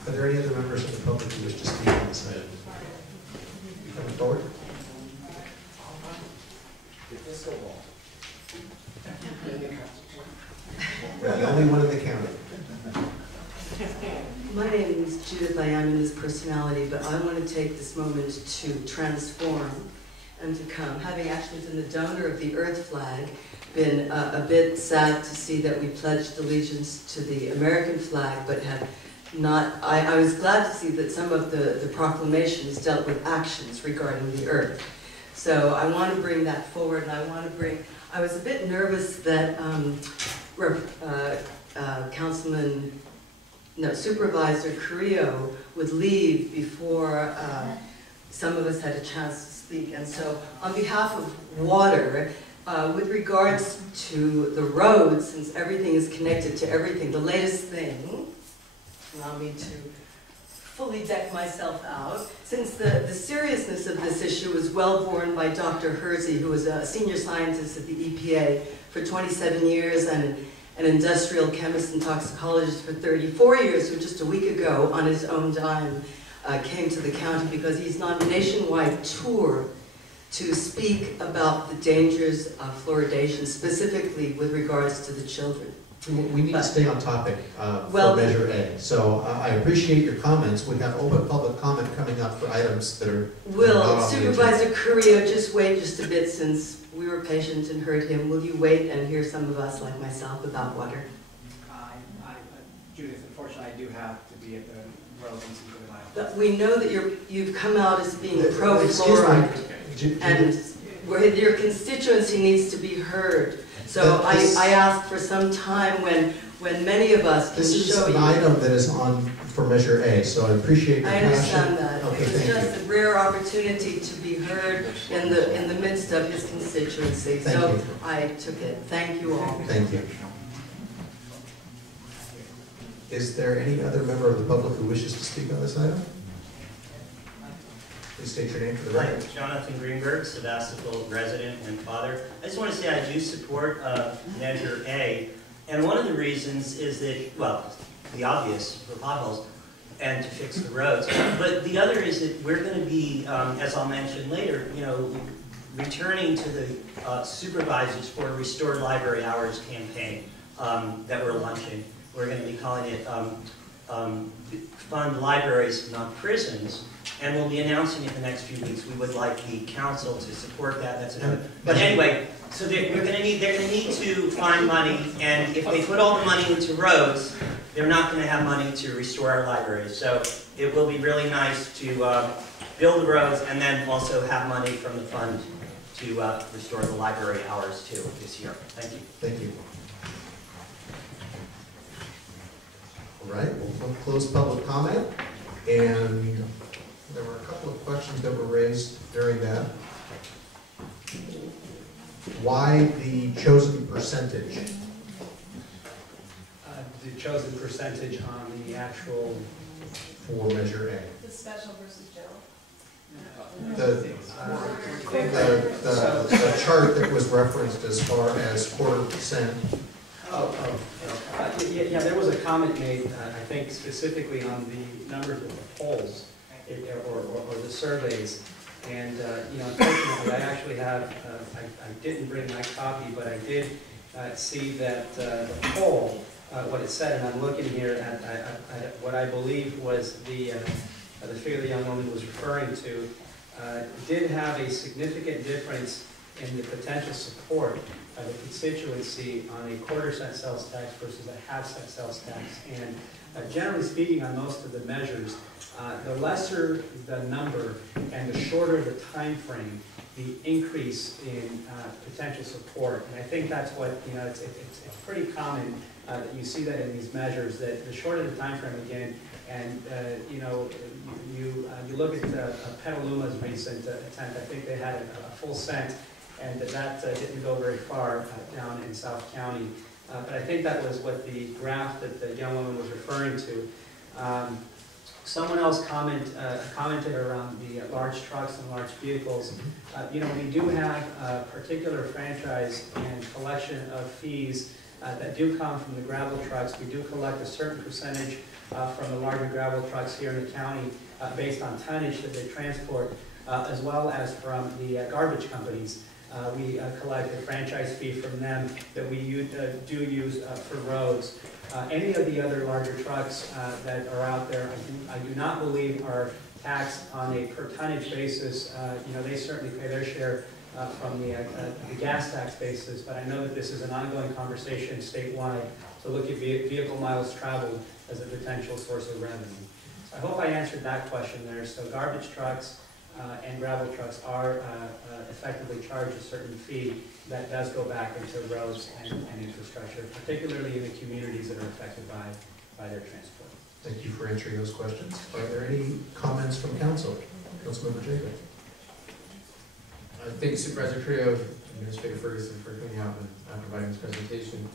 Are there any other members of the public who wish to speak on this item? Coming forward. We're the only one in the county. My name is Judith. I am in this personality, but I want to take this moment to transform and to come. Having actually been the donor of the Earth flag, been a bit sad to see that we pledged allegiance to the American flag, but have not. I was glad to see that some of the proclamations dealt with actions regarding the Earth. So I want to bring that forward, and I want to bring. I was a bit nervous that Supervisor Carrillo would leave before some of us had a chance to speak. And so on behalf of water, with regards to the roads, since everything is connected to everything, the latest thing, allow me to fully deck myself out, since the seriousness of this issue was well borne by Dr. Hersey, who was a senior scientist at the EPA for 27 years and an industrial chemist and toxicologist for 34 years, who just a week ago, on his own dime, came to the county because he's on a nationwide tour to speak about the dangers of fluoridation, specifically with regards to the children. We need to stay on topic for Measure A. So I appreciate your comments. We have open public comment coming up for items that are Will Supervisor Carrillo just wait just a bit, since we were patient and heard him? Will you wait and hear some of us, like myself, about water? Judith, unfortunately, I do have to be at the Royal Institute of Iowa. But we know that you've come out as being pro-fluoride, and your constituency needs to be heard. So I asked for some time when many of us can show you. This is an item that is on for Measure A, so I appreciate your passion. I understand that. Okay, it was just a rare opportunity to be heard in the midst of his constituency. Thank you. I took it. Thank you all. Thank you. Is there any other member of the public who wishes to speak on this item? Please state your name for the Hi, record. Jonathan Greenberg, Sebastopol resident and father. I just want to say I do support Measure A, and one of the reasons is that, well, the obvious, for potholes and to fix the roads, but the other is that we're going to be, as I'll mention later, you know, returning to the supervisors for a Restored Library Hours campaign that we're launching. We're going to be calling it Fund Libraries, Not Prisons, and we'll be announcing it the next few weeks. We would like the council to support that. That's another. But anyway, so they're going to need to find money, and if they put all the money into roads, they're not going to have money to restore our libraries. So it will be really nice to build the roads and then also have money from the fund to restore the library hours too this year. Thank you. Thank you. All right, we'll close public comment, and there were a couple of questions that were raised during that. Why the chosen percentage? The chosen percentage on the actual... For Measure A. The special versus general. The chart that was referenced as far as 1/4%. Yeah, there was a comment made, I think specifically on the numbers of the polls or the surveys. And, you know, unfortunately, I actually have, I didn't bring my copy, but I did see that the poll, what it said, and I'm looking here at what I believe was the figure the young woman was referring to, did have a significant difference in the potential support of the constituency on a 1/4% sales tax versus a 1/2% sales tax. And generally speaking, on most of the measures, the lesser the number and the shorter the time frame, the increase in potential support. And I think that's what, you know, it's pretty common that you see that in these measures, that the shorter the time frame again, and you know, you look at Petaluma's recent attempt. I think they had a full cent, and that didn't go very far down in South County. But I think that was what the graph that the young woman was referring to. Someone else commented around the large trucks and large vehicles. You know, we do have a particular franchise and collection of fees that do come from the gravel trucks. We do collect a certain percentage from the larger gravel trucks here in the county based on tonnage that they transport, as well as from the garbage companies. We collect a franchise fee from them that we do use for roads. Any of the other larger trucks that are out there, I do not believe are taxed on a per tonnage basis. You know, they certainly pay their share from the gas tax basis, but I know that this is an ongoing conversation statewide to look at vehicle miles traveled as a potential source of revenue. So I hope I answered that question there. So garbage trucks and gravel trucks are effectively charged a certain fee that does go back into roads and infrastructure, particularly in the communities that are affected by their transport. Thank you for answering those questions. Are there any comments from council? Councilmember Jacob. Thank you, Supervisor Creo, Administrator Ferguson, for coming out and providing this presentation.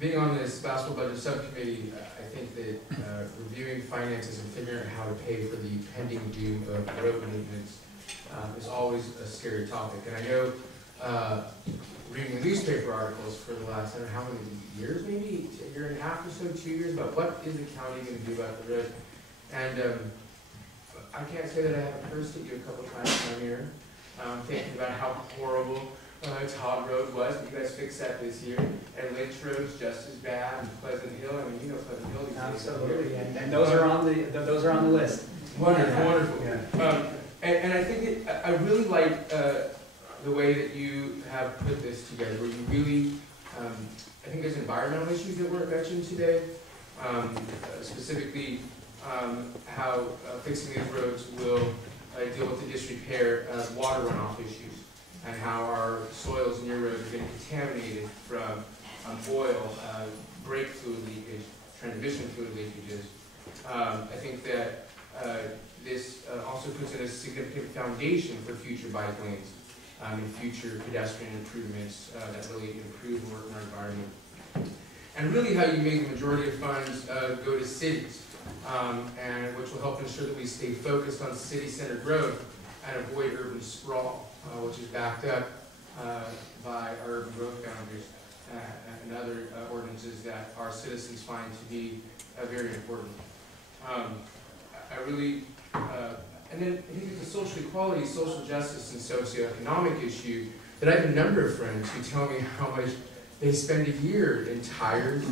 Being on this basketball budget subcommittee, I think that reviewing finances and figuring out how to pay for the pending doom of road maintenance is always a scary topic. And I know reading the newspaper articles for the last, I don't know how many years, maybe a year and a half or so, 2 years, about what is the county going to do about the road. And I can't say that I haven't cursed at you a couple times down here, thinking about how horrible Todd Road was, but you guys fixed that this year. And Lynch Road's just as bad, and Pleasant Hill, I mean, you know Pleasant Hill. Absolutely, and those are on the list. Wonderful, wonderful. Yeah. And I think I really like the way that you have put this together, where you really, I think there's environmental issues that weren't mentioned today, specifically how fixing these roads will deal with the disrepair of water runoff issues, and how our soils in your roads are getting contaminated from oil, brake fluid leakage, transmission fluid leakages. I think that this also puts in a significant foundation for future bike lanes and future pedestrian improvements that really improve the work in our environment. and really how you make the majority of funds go to cities, and which will help ensure that we stay focused on city-centered growth and avoid urban sprawl, which is backed up by our urban growth boundaries and other ordinances that our citizens find to be very important. I really, and then I think it's a social equality, social justice, and socioeconomic issue that I have a number of friends who tell me how much they spend a year in tires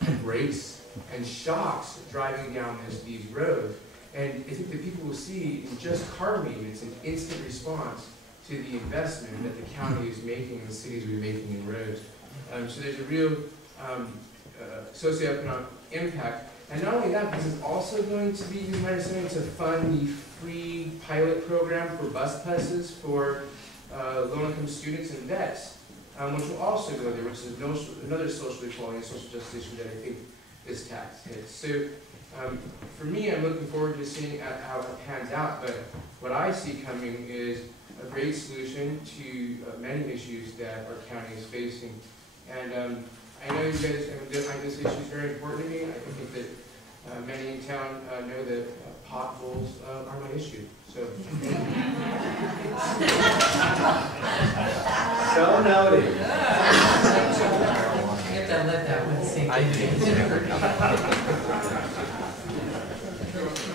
and brakes and shocks driving down these roads. And I think that people will see in just car maintenance an instant response to the investment that the county is making and the cities are making in roads. So there's a real socioeconomic impact. And not only that, this is also going to be, you might understand, to fund the free pilot program for bus passes for low-income students and vets, which will also go there, which is another social equality and social justice issue that I think this tax hits. So for me, I'm looking forward to seeing how it pans out, but what I see coming is a great solution to many issues that our county is facing. And I know you guys, this issue is very important to me. I think that many in town know that potholes are my issue. So, So noted. You have to let that one sink in.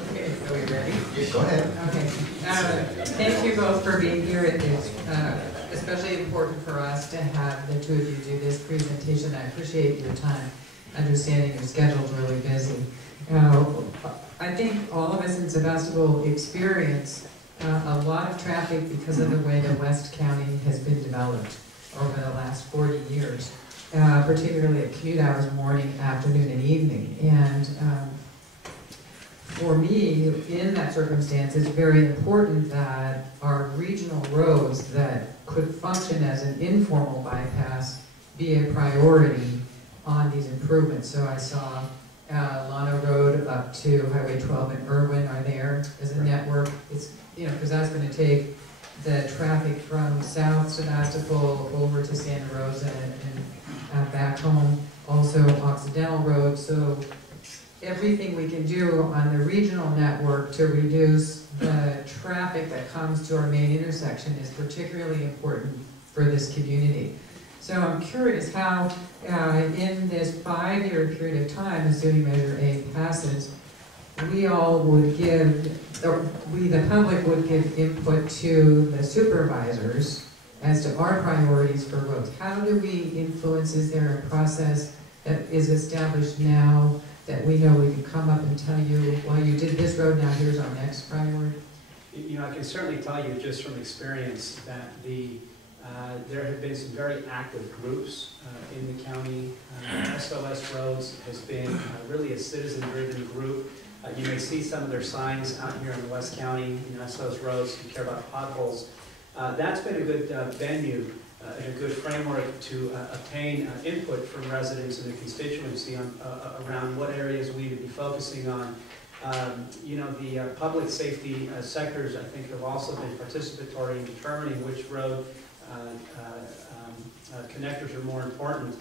Okay, are we ready? Go ahead. Okay. Thank you both for being here. It's especially important for us to have the two of you do this presentation. I appreciate your time, understanding your schedule's really busy. I think all of us in Sebastopol experience a lot of traffic because of the way the West County has been developed over the last 40 years, particularly at commute hours, morning, afternoon, and evening. And for me, in that circumstance, it's very important that our regional roads that could function as an informal bypass be a priority on these improvements. So I saw Lana Road up to Highway 12 and Irwin are there as a network. It's, you know, because that's going to take the traffic from South Sebastopol over to Santa Rosa and back home. Also Occidental Road. So everything we can do on the regional network to reduce the traffic that comes to our main intersection is particularly important for this community. So I'm curious how, in this 5-year period of time, assuming Measure A passes, we all would give, or we, the public, would give input to the supervisors as to our priorities for roads. How do we influence? Is there a process that is established now that we know we can come up and tell you, well, you did this road, now here's our next priority? You know, I can certainly tell you just from experience that there have been some very active groups in the county. SOS Roads has been really a citizen-driven group. You may see some of their signs out here in West County, SOS Roads, who care about potholes. That's been a good venue and a good framework to obtain input from residents in the constituency on, around what areas we need to be focusing on. You know, the public safety sectors, I think, have also been participatory in determining which road connectors are more important.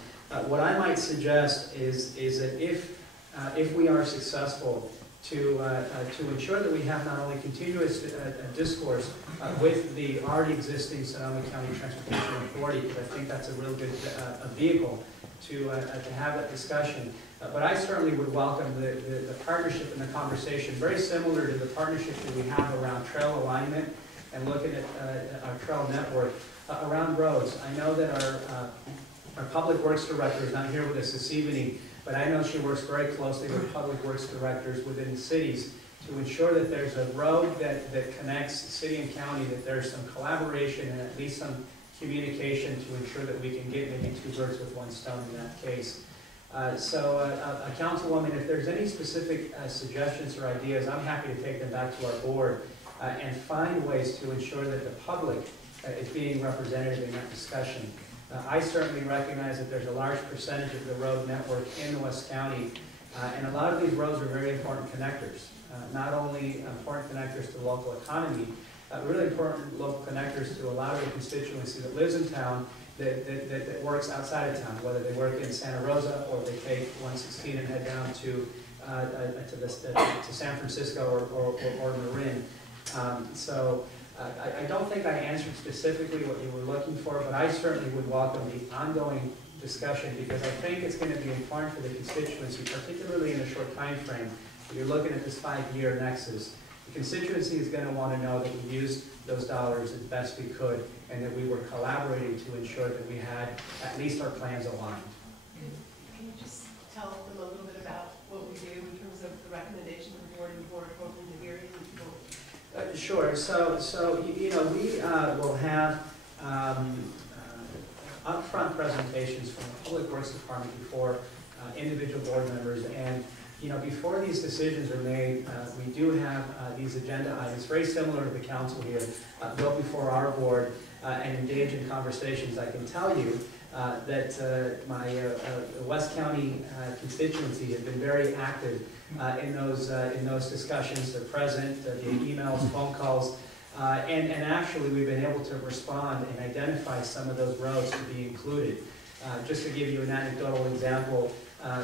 What I might suggest is that if we are successful to ensure that we have not only continuous discourse with the already existing Sonoma County Transportation Authority, because I think that's a real good vehicle to have that discussion. But I certainly would welcome the partnership and the conversation, very similar to the partnership that we have around trail alignment and looking at our trail network around roads. I know that our Public Works Director is not here with us this evening, but I know she works very closely with Public Works Directors within the cities to ensure that there's a road that connects the city and county, that there's some collaboration and at least some communication to ensure that we can get maybe 2 birds with 1 stone in that case. Councilwoman, if there's any specific suggestions or ideas, I'm happy to take them back to our board and find ways to ensure that the public is being represented in that discussion. I certainly recognize that there's a large percentage of the road network in the West County, and a lot of these roads are very important connectors. Not only important connectors to the local economy, really important local connectors to a lot of the constituency that lives in town, that works outside of town, whether they work in Santa Rosa or they take 116 and head down to San Francisco or Marin. So I don't think I answered specifically what you were looking for, but I certainly would welcome the ongoing discussion because I think it's going to be important for the constituency, particularly in a short time frame. If you're looking at this 5-year nexus, the constituency is going to want to know that we used those dollars as best we could and that we were collaborating to ensure that we had at least our plans aligned. Can you just tell them a little bit about what we do in terms of the recommendation of the board and board hoping to hear you? Sure. So you know, we will have upfront presentations from the Public Works Department before individual board members, and you know, before these decisions are made, we do have these agenda items, very similar to the council here, built before our board and engage in conversations. I can tell you that my West County constituency has been very active in those discussions. They're present, the emails, phone calls, and actually we've been able to respond and identify some of those roads to be included. Just to give you an anecdotal example,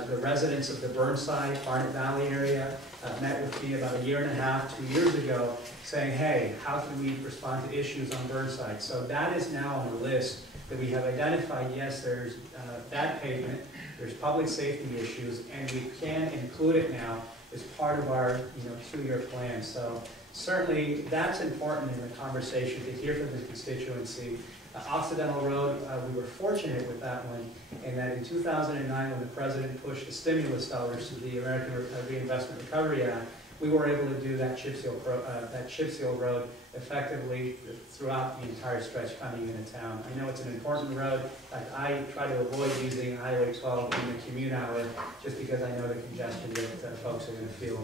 the residents of the Burnside, Barnett Valley area met with me about 1.5 years, 2 years ago saying, hey, how can we respond to issues on Burnside? So that is now on the list that we have identified. Yes, there's bad pavement, there's public safety issues, and we can include it now as part of our 2-year plan. So certainly that's important in the conversation to hear from the constituency. Occidental Road, we were fortunate with that one, in that in 2009, when the president pushed the stimulus dollars to the American Reinvestment Recovery Act, we were able to do that chip seal road effectively throughout the entire stretch coming into town. I know it's an important road. I try to avoid using Highway 12 in the commute hour just because I know the congestion that folks are going to feel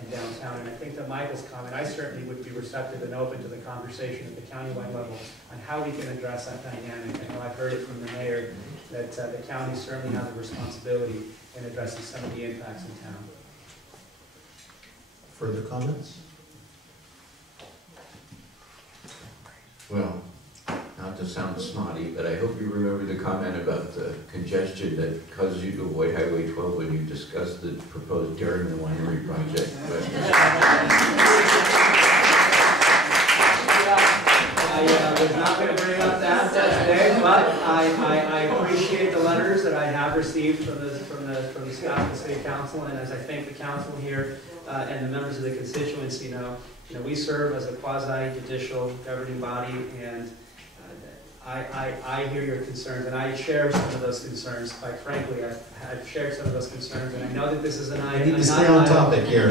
in downtown. And I think that Michael's comment, I certainly would be receptive and open to the conversation at the countywide level on how we can address that dynamic. I know I've heard it from the mayor that the county certainly has a responsibility in addressing some of the impacts in town. Further comments? Well, not to sound snotty, but I hope you remember the comment about the congestion that causes you to avoid Highway 12 when you discussed the proposed Dairyman Winery project. I was not going to bring up that today, but I appreciate the letters that I have received from the Scottsdale City Council, and as I think the council here and the members of the constituency know, we serve as a quasi-judicial governing body, and I hear your concerns, and I share some of those concerns. Quite frankly, I've shared some of those concerns, and I know that this is an item. You need to stay on topic here.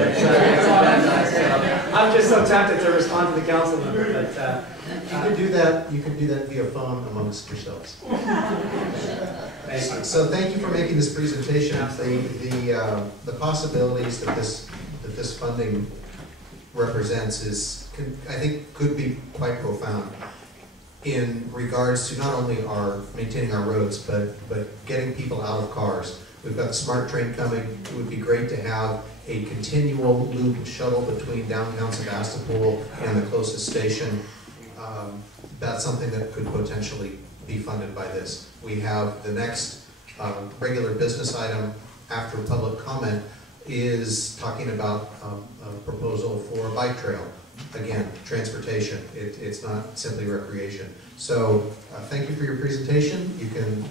I'm just so tempted to respond to the council member, but you can do that. You can do that via phone amongst yourselves. Thank you. So thank you for making this presentation. The possibilities that this funding represents I think could be quite profound in regards to not only maintaining our roads, but getting people out of cars. We've got the SMART train coming. It would be great to have a continual loop shuttle between downtown Sebastopol and the closest station. That's something that could potentially be funded by this. We have the next regular business item after public comment is talking about a proposal for a bike trail. Again, transportation. It's not simply recreation. So thank you for your presentation. You can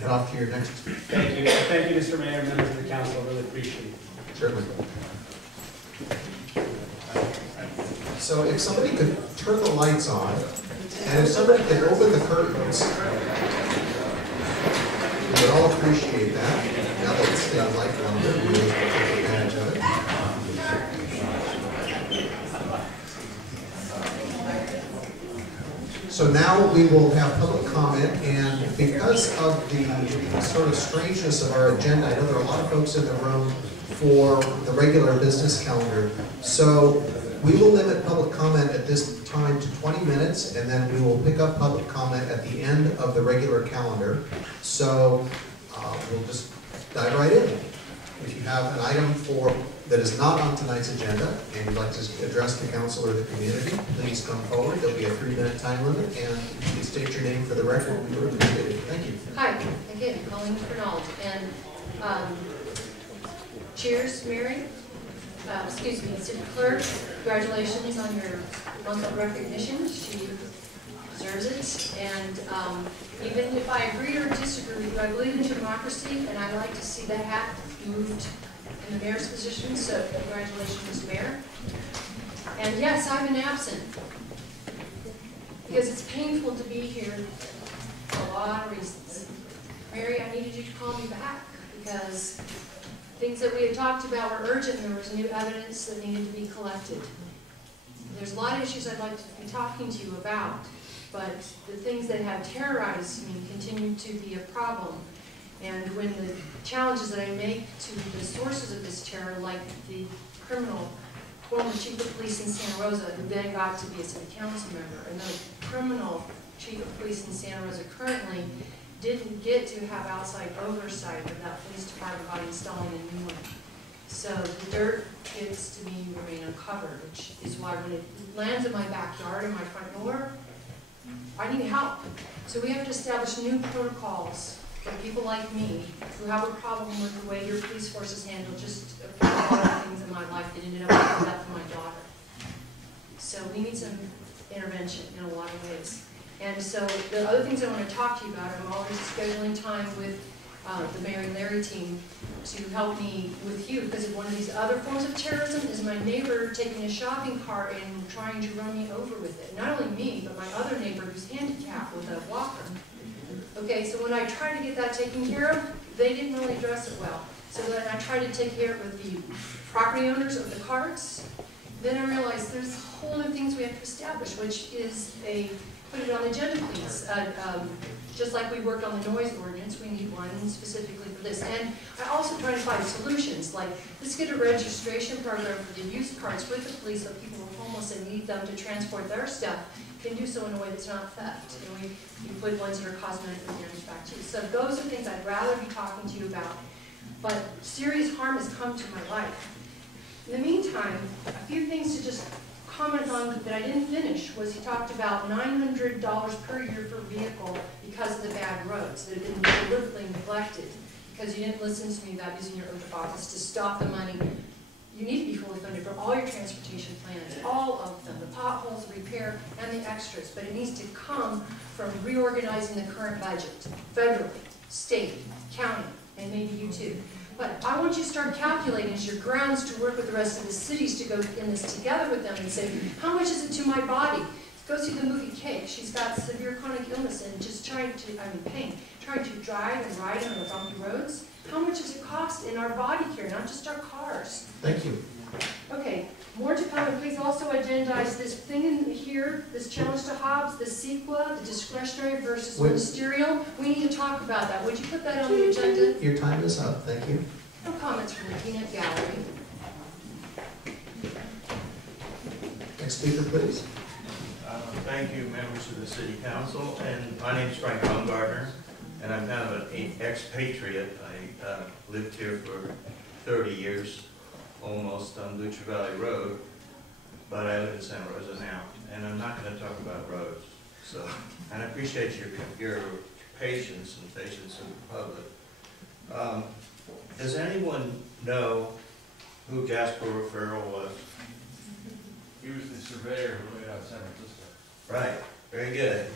head off to your next. Thank you. Thank you, Mr. Mayor, members of the council. I really appreciate it. Certainly. So if somebody could turn the lights on, and if somebody could open the curtains, we would all appreciate that. Now that it's the light longer, we will take advantage of it. So now we will have public comment, and because of the sort of strangeness of our agenda, I know there are a lot of folks in the room for the regular business calendar. So we will limit public comment at this time to 20 minutes, and then we will pick up public comment at the end of the regular calendar. So we'll just dive right in. If you have an item that is not on tonight's agenda and you'd like to address the council or the community, please come forward. There'll be a 3-minute time limit, and if you can state your name for the record, we would appreciate it. Thank you. Hi, again, Colleen Fernald, and cheers, Mary. Excuse me, City Clerk, congratulations on your month of recognition. She deserves it. And even if I agree or disagree with you, I believe in democracy, and I like to see the hat moved in the mayor's position. So congratulations, Mayor. And yes, I've been absent because it's painful to be here for a lot of reasons. Mary, I needed you to call me back because things that we had talked about were urgent, and there was new evidence that needed to be collected. There's a lot of issues I'd like to be talking to you about, but the things that have terrorized me continue to be a problem. And when the challenges that I make to the sources of this terror, like the criminal former chief of police in Santa Rosa, who then got to be a city council member, and the criminal chief of police in Santa Rosa currently didn't get to have outside oversight of that police department by installing a new one. So the dirt gets to me remain uncovered, which is why when it lands in my backyard or my front door, I need help. So we have to establish new protocols for people like me who have a problem with the way your police forces handle just a lot of things in my life that ended up with the death of my daughter. So we need some intervention in a lot of ways. And so the other things I want to talk to you about, I'm always scheduling time with the Mary and Larry team to help me with you, because one of these other forms of terrorism is my neighbor taking a shopping cart and trying to run me over with it. Not only me, but my other neighbor who's handicapped with a walker. Okay, so when I tried to get that taken care of, they didn't really address it well. So then I tried to take care of it with the property owners of the carts. Then I realized there's a whole other things we have to establish, which is put it on the agenda, please. Just like we worked on the noise ordinance, we need one specifically for this. And I also try to find solutions, like let's get a registration program for the used carts with the police, so people who are homeless and need them to transport their stuff can do so in a way that's not theft. And we put ones that are cosmetically damaged back to you. So those are things I'd rather be talking to you about. But serious harm has come to my life. In the meantime, a few things to just comment on that I didn't finish was he talked about $900 per year per vehicle because of the bad roads that have been deliberately neglected because you didn't listen to me about using your oath of office to stop the money. You need to be fully funded for all your transportation plans, all of them, the potholes, the repair, and the extras, but it needs to come from reorganizing the current budget, federally, state, county, and maybe you too. But I want you to start calculating as your grounds to work with the rest of the cities to go in this together with them and say, how much is it to my body? Go see the movie Cake. She's got severe chronic illness and just pain, trying to drive and ride on the bumpy roads. How much does it cost in our body care, not just our cars? Thank you. Okay, more to come, and please also agendize this thing in here, this challenge to Hobbs, the CEQA, the discretionary versus ministerial. We need to talk about that. Would you put that on the agenda? Your time is up. Thank you. No comments from the peanut gallery. Next speaker, please. Thank you, members of the City Council. And my name is Frank Baumgartner, and I'm kind of an expatriate. I lived here for 30 years, almost on Lucha Valley Road, but I live in Santa Rosa now, and I'm not going to talk about roads. So, and I appreciate your patience and patience of the public. Does anyone know who Jasper O'Farrell was? He was the surveyor who made out San Francisco. Right, very good.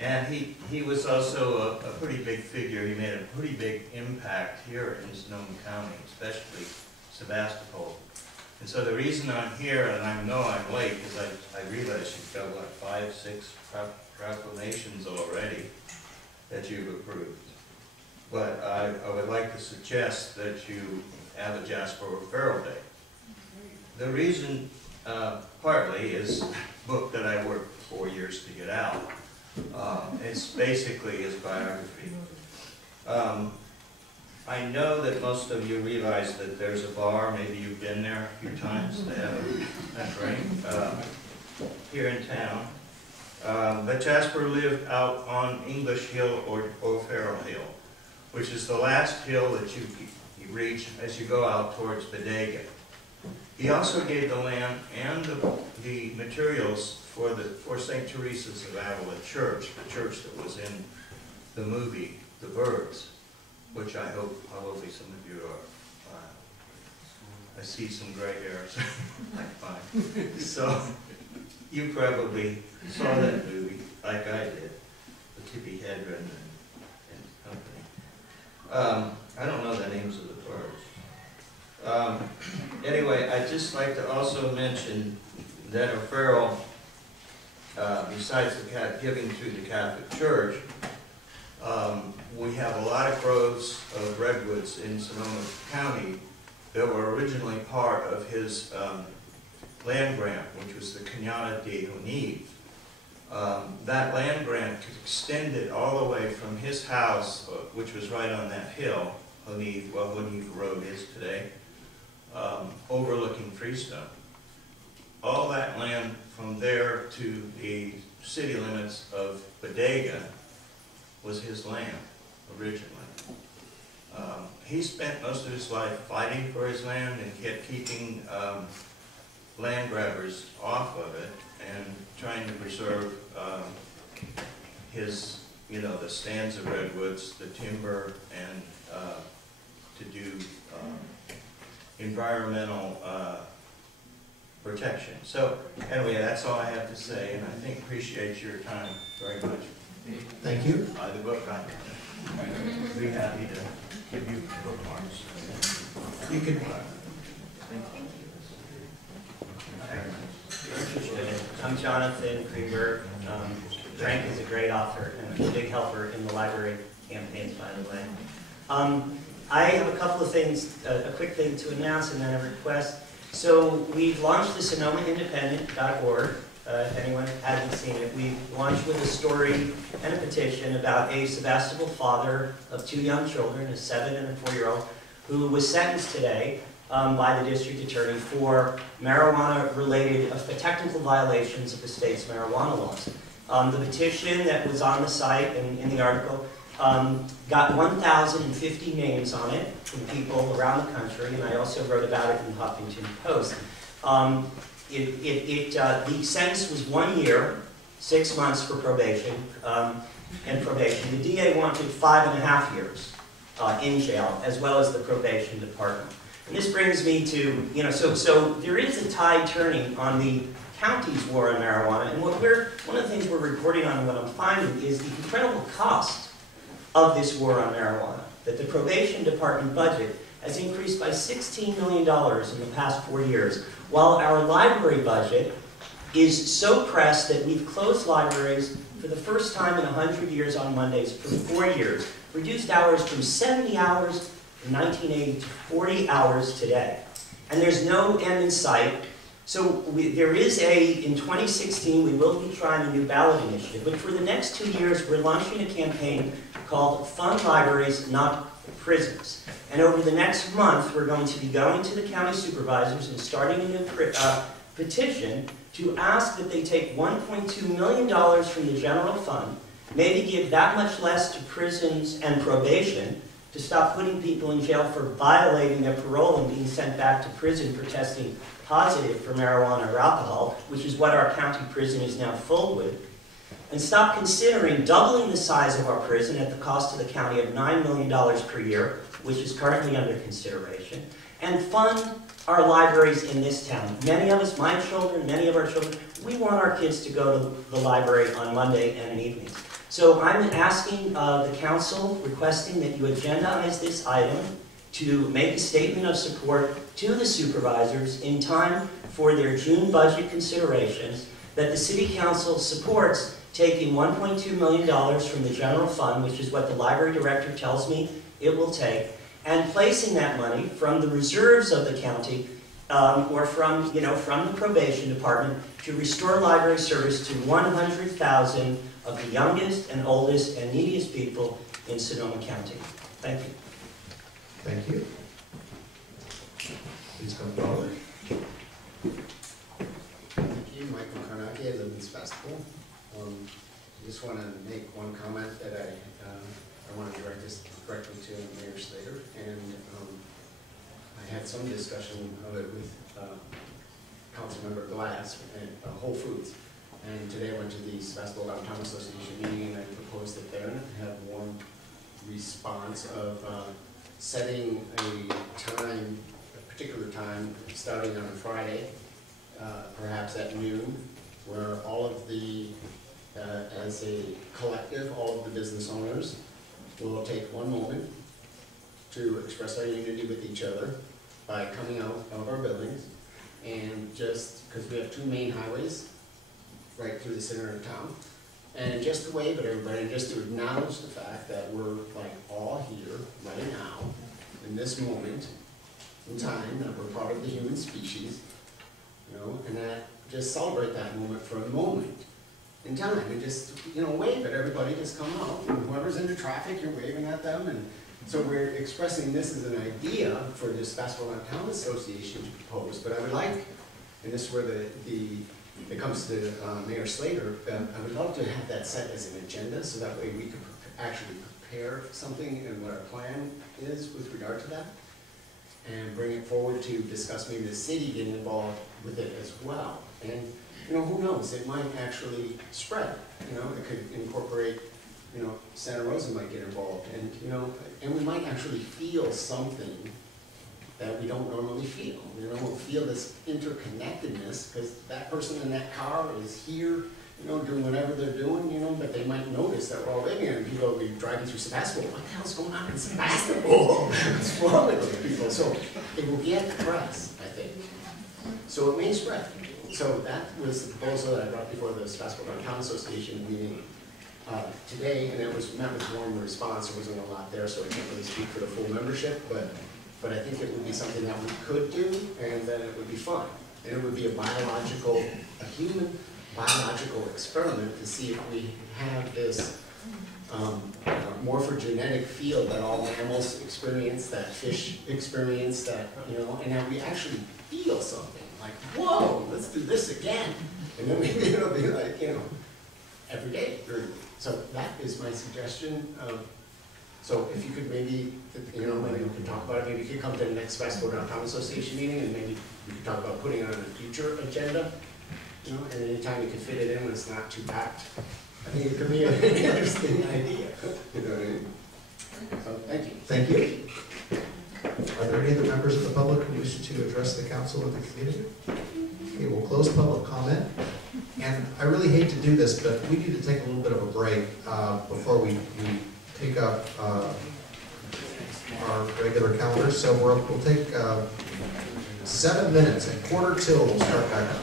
And he was also a pretty big figure. He made a pretty big impact here in Sonoma County, especially Sebastopol. And so the reason I'm here, and I know I'm late, because I realize you've got, what, 5, 6 proclamations already that you've approved. But I would like to suggest that you have a Jasper O'Farrell Day. The reason, partly, is a book that I worked 4 years to get out. It's basically his biography. I know that most of you realize that there's a bar, maybe you've been there a few times, they have a drink here in town. But Jasper lived out on English Hill or O'Farrell Hill, which is the last hill that you reach as you go out towards Bodega. He also gave the land and the materials for St. Teresa's of Avila Church, the church that was in the movie The Birds, which I hope probably some of you are. I see some gray hairs, like mine. So you probably saw that movie, like I did, with Tippi Hedren and company. I don't know the names of the birds. Anyway, I'd just like to also mention that O'Farrell, besides the giving through the Catholic Church, we have a lot of groves of redwoods in Sonoma County that were originally part of his land grant, which was the Cañada de Jonive. That land grant extended all the way from his house, which was right on that hill, Jonive, well, Jonive Road is today, overlooking Freestone. All that land from there to the city limits of Bodega was his land originally. He spent most of his life fighting for his land and kept keeping land grabbers off of it and trying to preserve his, the stands of redwoods, the timber, and to do environmental protection. So anyway, that's all I have to say, and I appreciate your time very much. Thank you. Buy the book, I'd be happy to give you bookmarks. You can. I'm Jonathan Krieger. Frank is a great author and a big helper in the library campaigns, by the way. I have a couple of things, a quick thing to announce and then a request. So we've launched the SonomaIndependent.org. If anyone hasn't seen it, we launched with a story and a petition about a Sebastopol father of 2 young children, a 7- and a 4-year-old, who was sentenced today by the district attorney for marijuana-related technical violations of the state's marijuana laws. The petition that was on the site and in the article got 1,050 names on it from people around the country, and I also wrote about it in the Huffington Post. The sentence was 1 year, 6 months for probation, and probation. The DA wanted 5.5 years in jail, as well as the probation department. And this brings me to, so there is a tide turning on the county's war on marijuana, and one of the things we're reporting on and what I'm finding is the incredible cost of this war on marijuana, that the probation department budget has increased by $16 million in the past 4 years, while our library budget is so pressed that we've closed libraries for the first time in 100 years on Mondays for 4 years, reduced hours from 70 hours in 1980 to 40 hours today. And there's no end in sight. So there is in 2016, we will be trying a new ballot initiative, but for the next 2 years, we're launching a campaign called Fund Libraries, Not Prisons. And over the next month, we're going to be going to the county supervisors and starting a new petition to ask that they take $1.2 million from the general fund, maybe give that much less to prisons and probation, to stop putting people in jail for violating their parole and being sent back to prison for testing positive for marijuana or alcohol, which is what our county prison is now full with, and stop considering doubling the size of our prison at the cost to the county of $9 million per year, which is currently under consideration, and fund our libraries in this town. Many of us, my children, many of our children, we want our kids to go to the library on Monday and evenings. So I'm asking the council, requesting that you agendize this item to make a statement of support to the supervisors in time for their June budget considerations, that the city council supports taking $1.2 million from the general fund, which is what the library director tells me it will take, and placing that money from the reserves of the county or from the probation department to restore library service to 100,000 of the youngest and oldest and neediest people in Sonoma County. Thank you. Thank you. Please come forward. Thank you, Michael Karnacki. I live in Sebastopol. I just want to make one comment that I want to direct this directly to Mayor Slater. And had some discussion of it with Councilmember Glass at Whole Foods. And today I went to the Sebastopol Downtown Association meeting and I proposed it there and had one response of setting a time, a particular time, starting on a Friday, perhaps at noon, where all of the, as a collective, all of the business owners will take one moment to express our unity with each other by coming out of our buildings and just, because we have two main highways right through the center of town, and just to wave at everybody and just to acknowledge the fact that we're like all here right now in this moment in time, that we're part of the human species, you know, and that just celebrate that moment for a moment in time and just, you know, wave at everybody, just come out, and whoever's into traffic, you're waving at them, and so we're expressing this as an idea for the Sebastopol Downtown Association to propose, but I would like, and this is where it comes to Mayor Slater, I would love to have that set as an agenda, so that way we could actually prepare something and what our plan is with regard to that, and bring it forward to discuss maybe the city getting involved with it as well. And, you know, who knows, it might actually spread, you know, it could incorporate, you know, Santa Rosa might get involved, and, you know, and we might actually feel something that we don't normally feel. You know, we'll feel this interconnectedness, because that person in that car is here, you know, doing whatever they're doing, you know, but they might notice that we're all living here, and people will be driving through Sebastopol. What the hell's going on in Sebastopol? What's wrong with those people? So it will get the press, I think. So it may spread. So that was the proposal that I brought before the Sebastopol Downtown Association meeting today, and it was met with warm response. There wasn't a lot there, so I can't really speak for the full membership, but I think it would be something that we could do, and that it would be fun. And it would be a human biological experiment to see if we have this morphogenetic field that all mammals experience, that fish experience, that, you know, and that we actually feel something. Like, whoa, let's do this again. And then maybe it'll be like, you know, every day. So that is my suggestion. So if you could maybe, you know, maybe we can talk about it. Maybe you could come to the next Sebastopol Downtown Association meeting, and maybe we could talk about putting it on a future agenda. You know, and anytime you can fit it in when it's not too packed. I think it could be an interesting idea. You know what I mean? So thank you. Thank you. Are there any other members of the public who wish to address the council or the community? Okay, we'll close public comment. And I really hate to do this, but we need to take a little bit of a break before we take up our regular calendar. So we'll take 7 minutes. At 1:45, we'll start back up.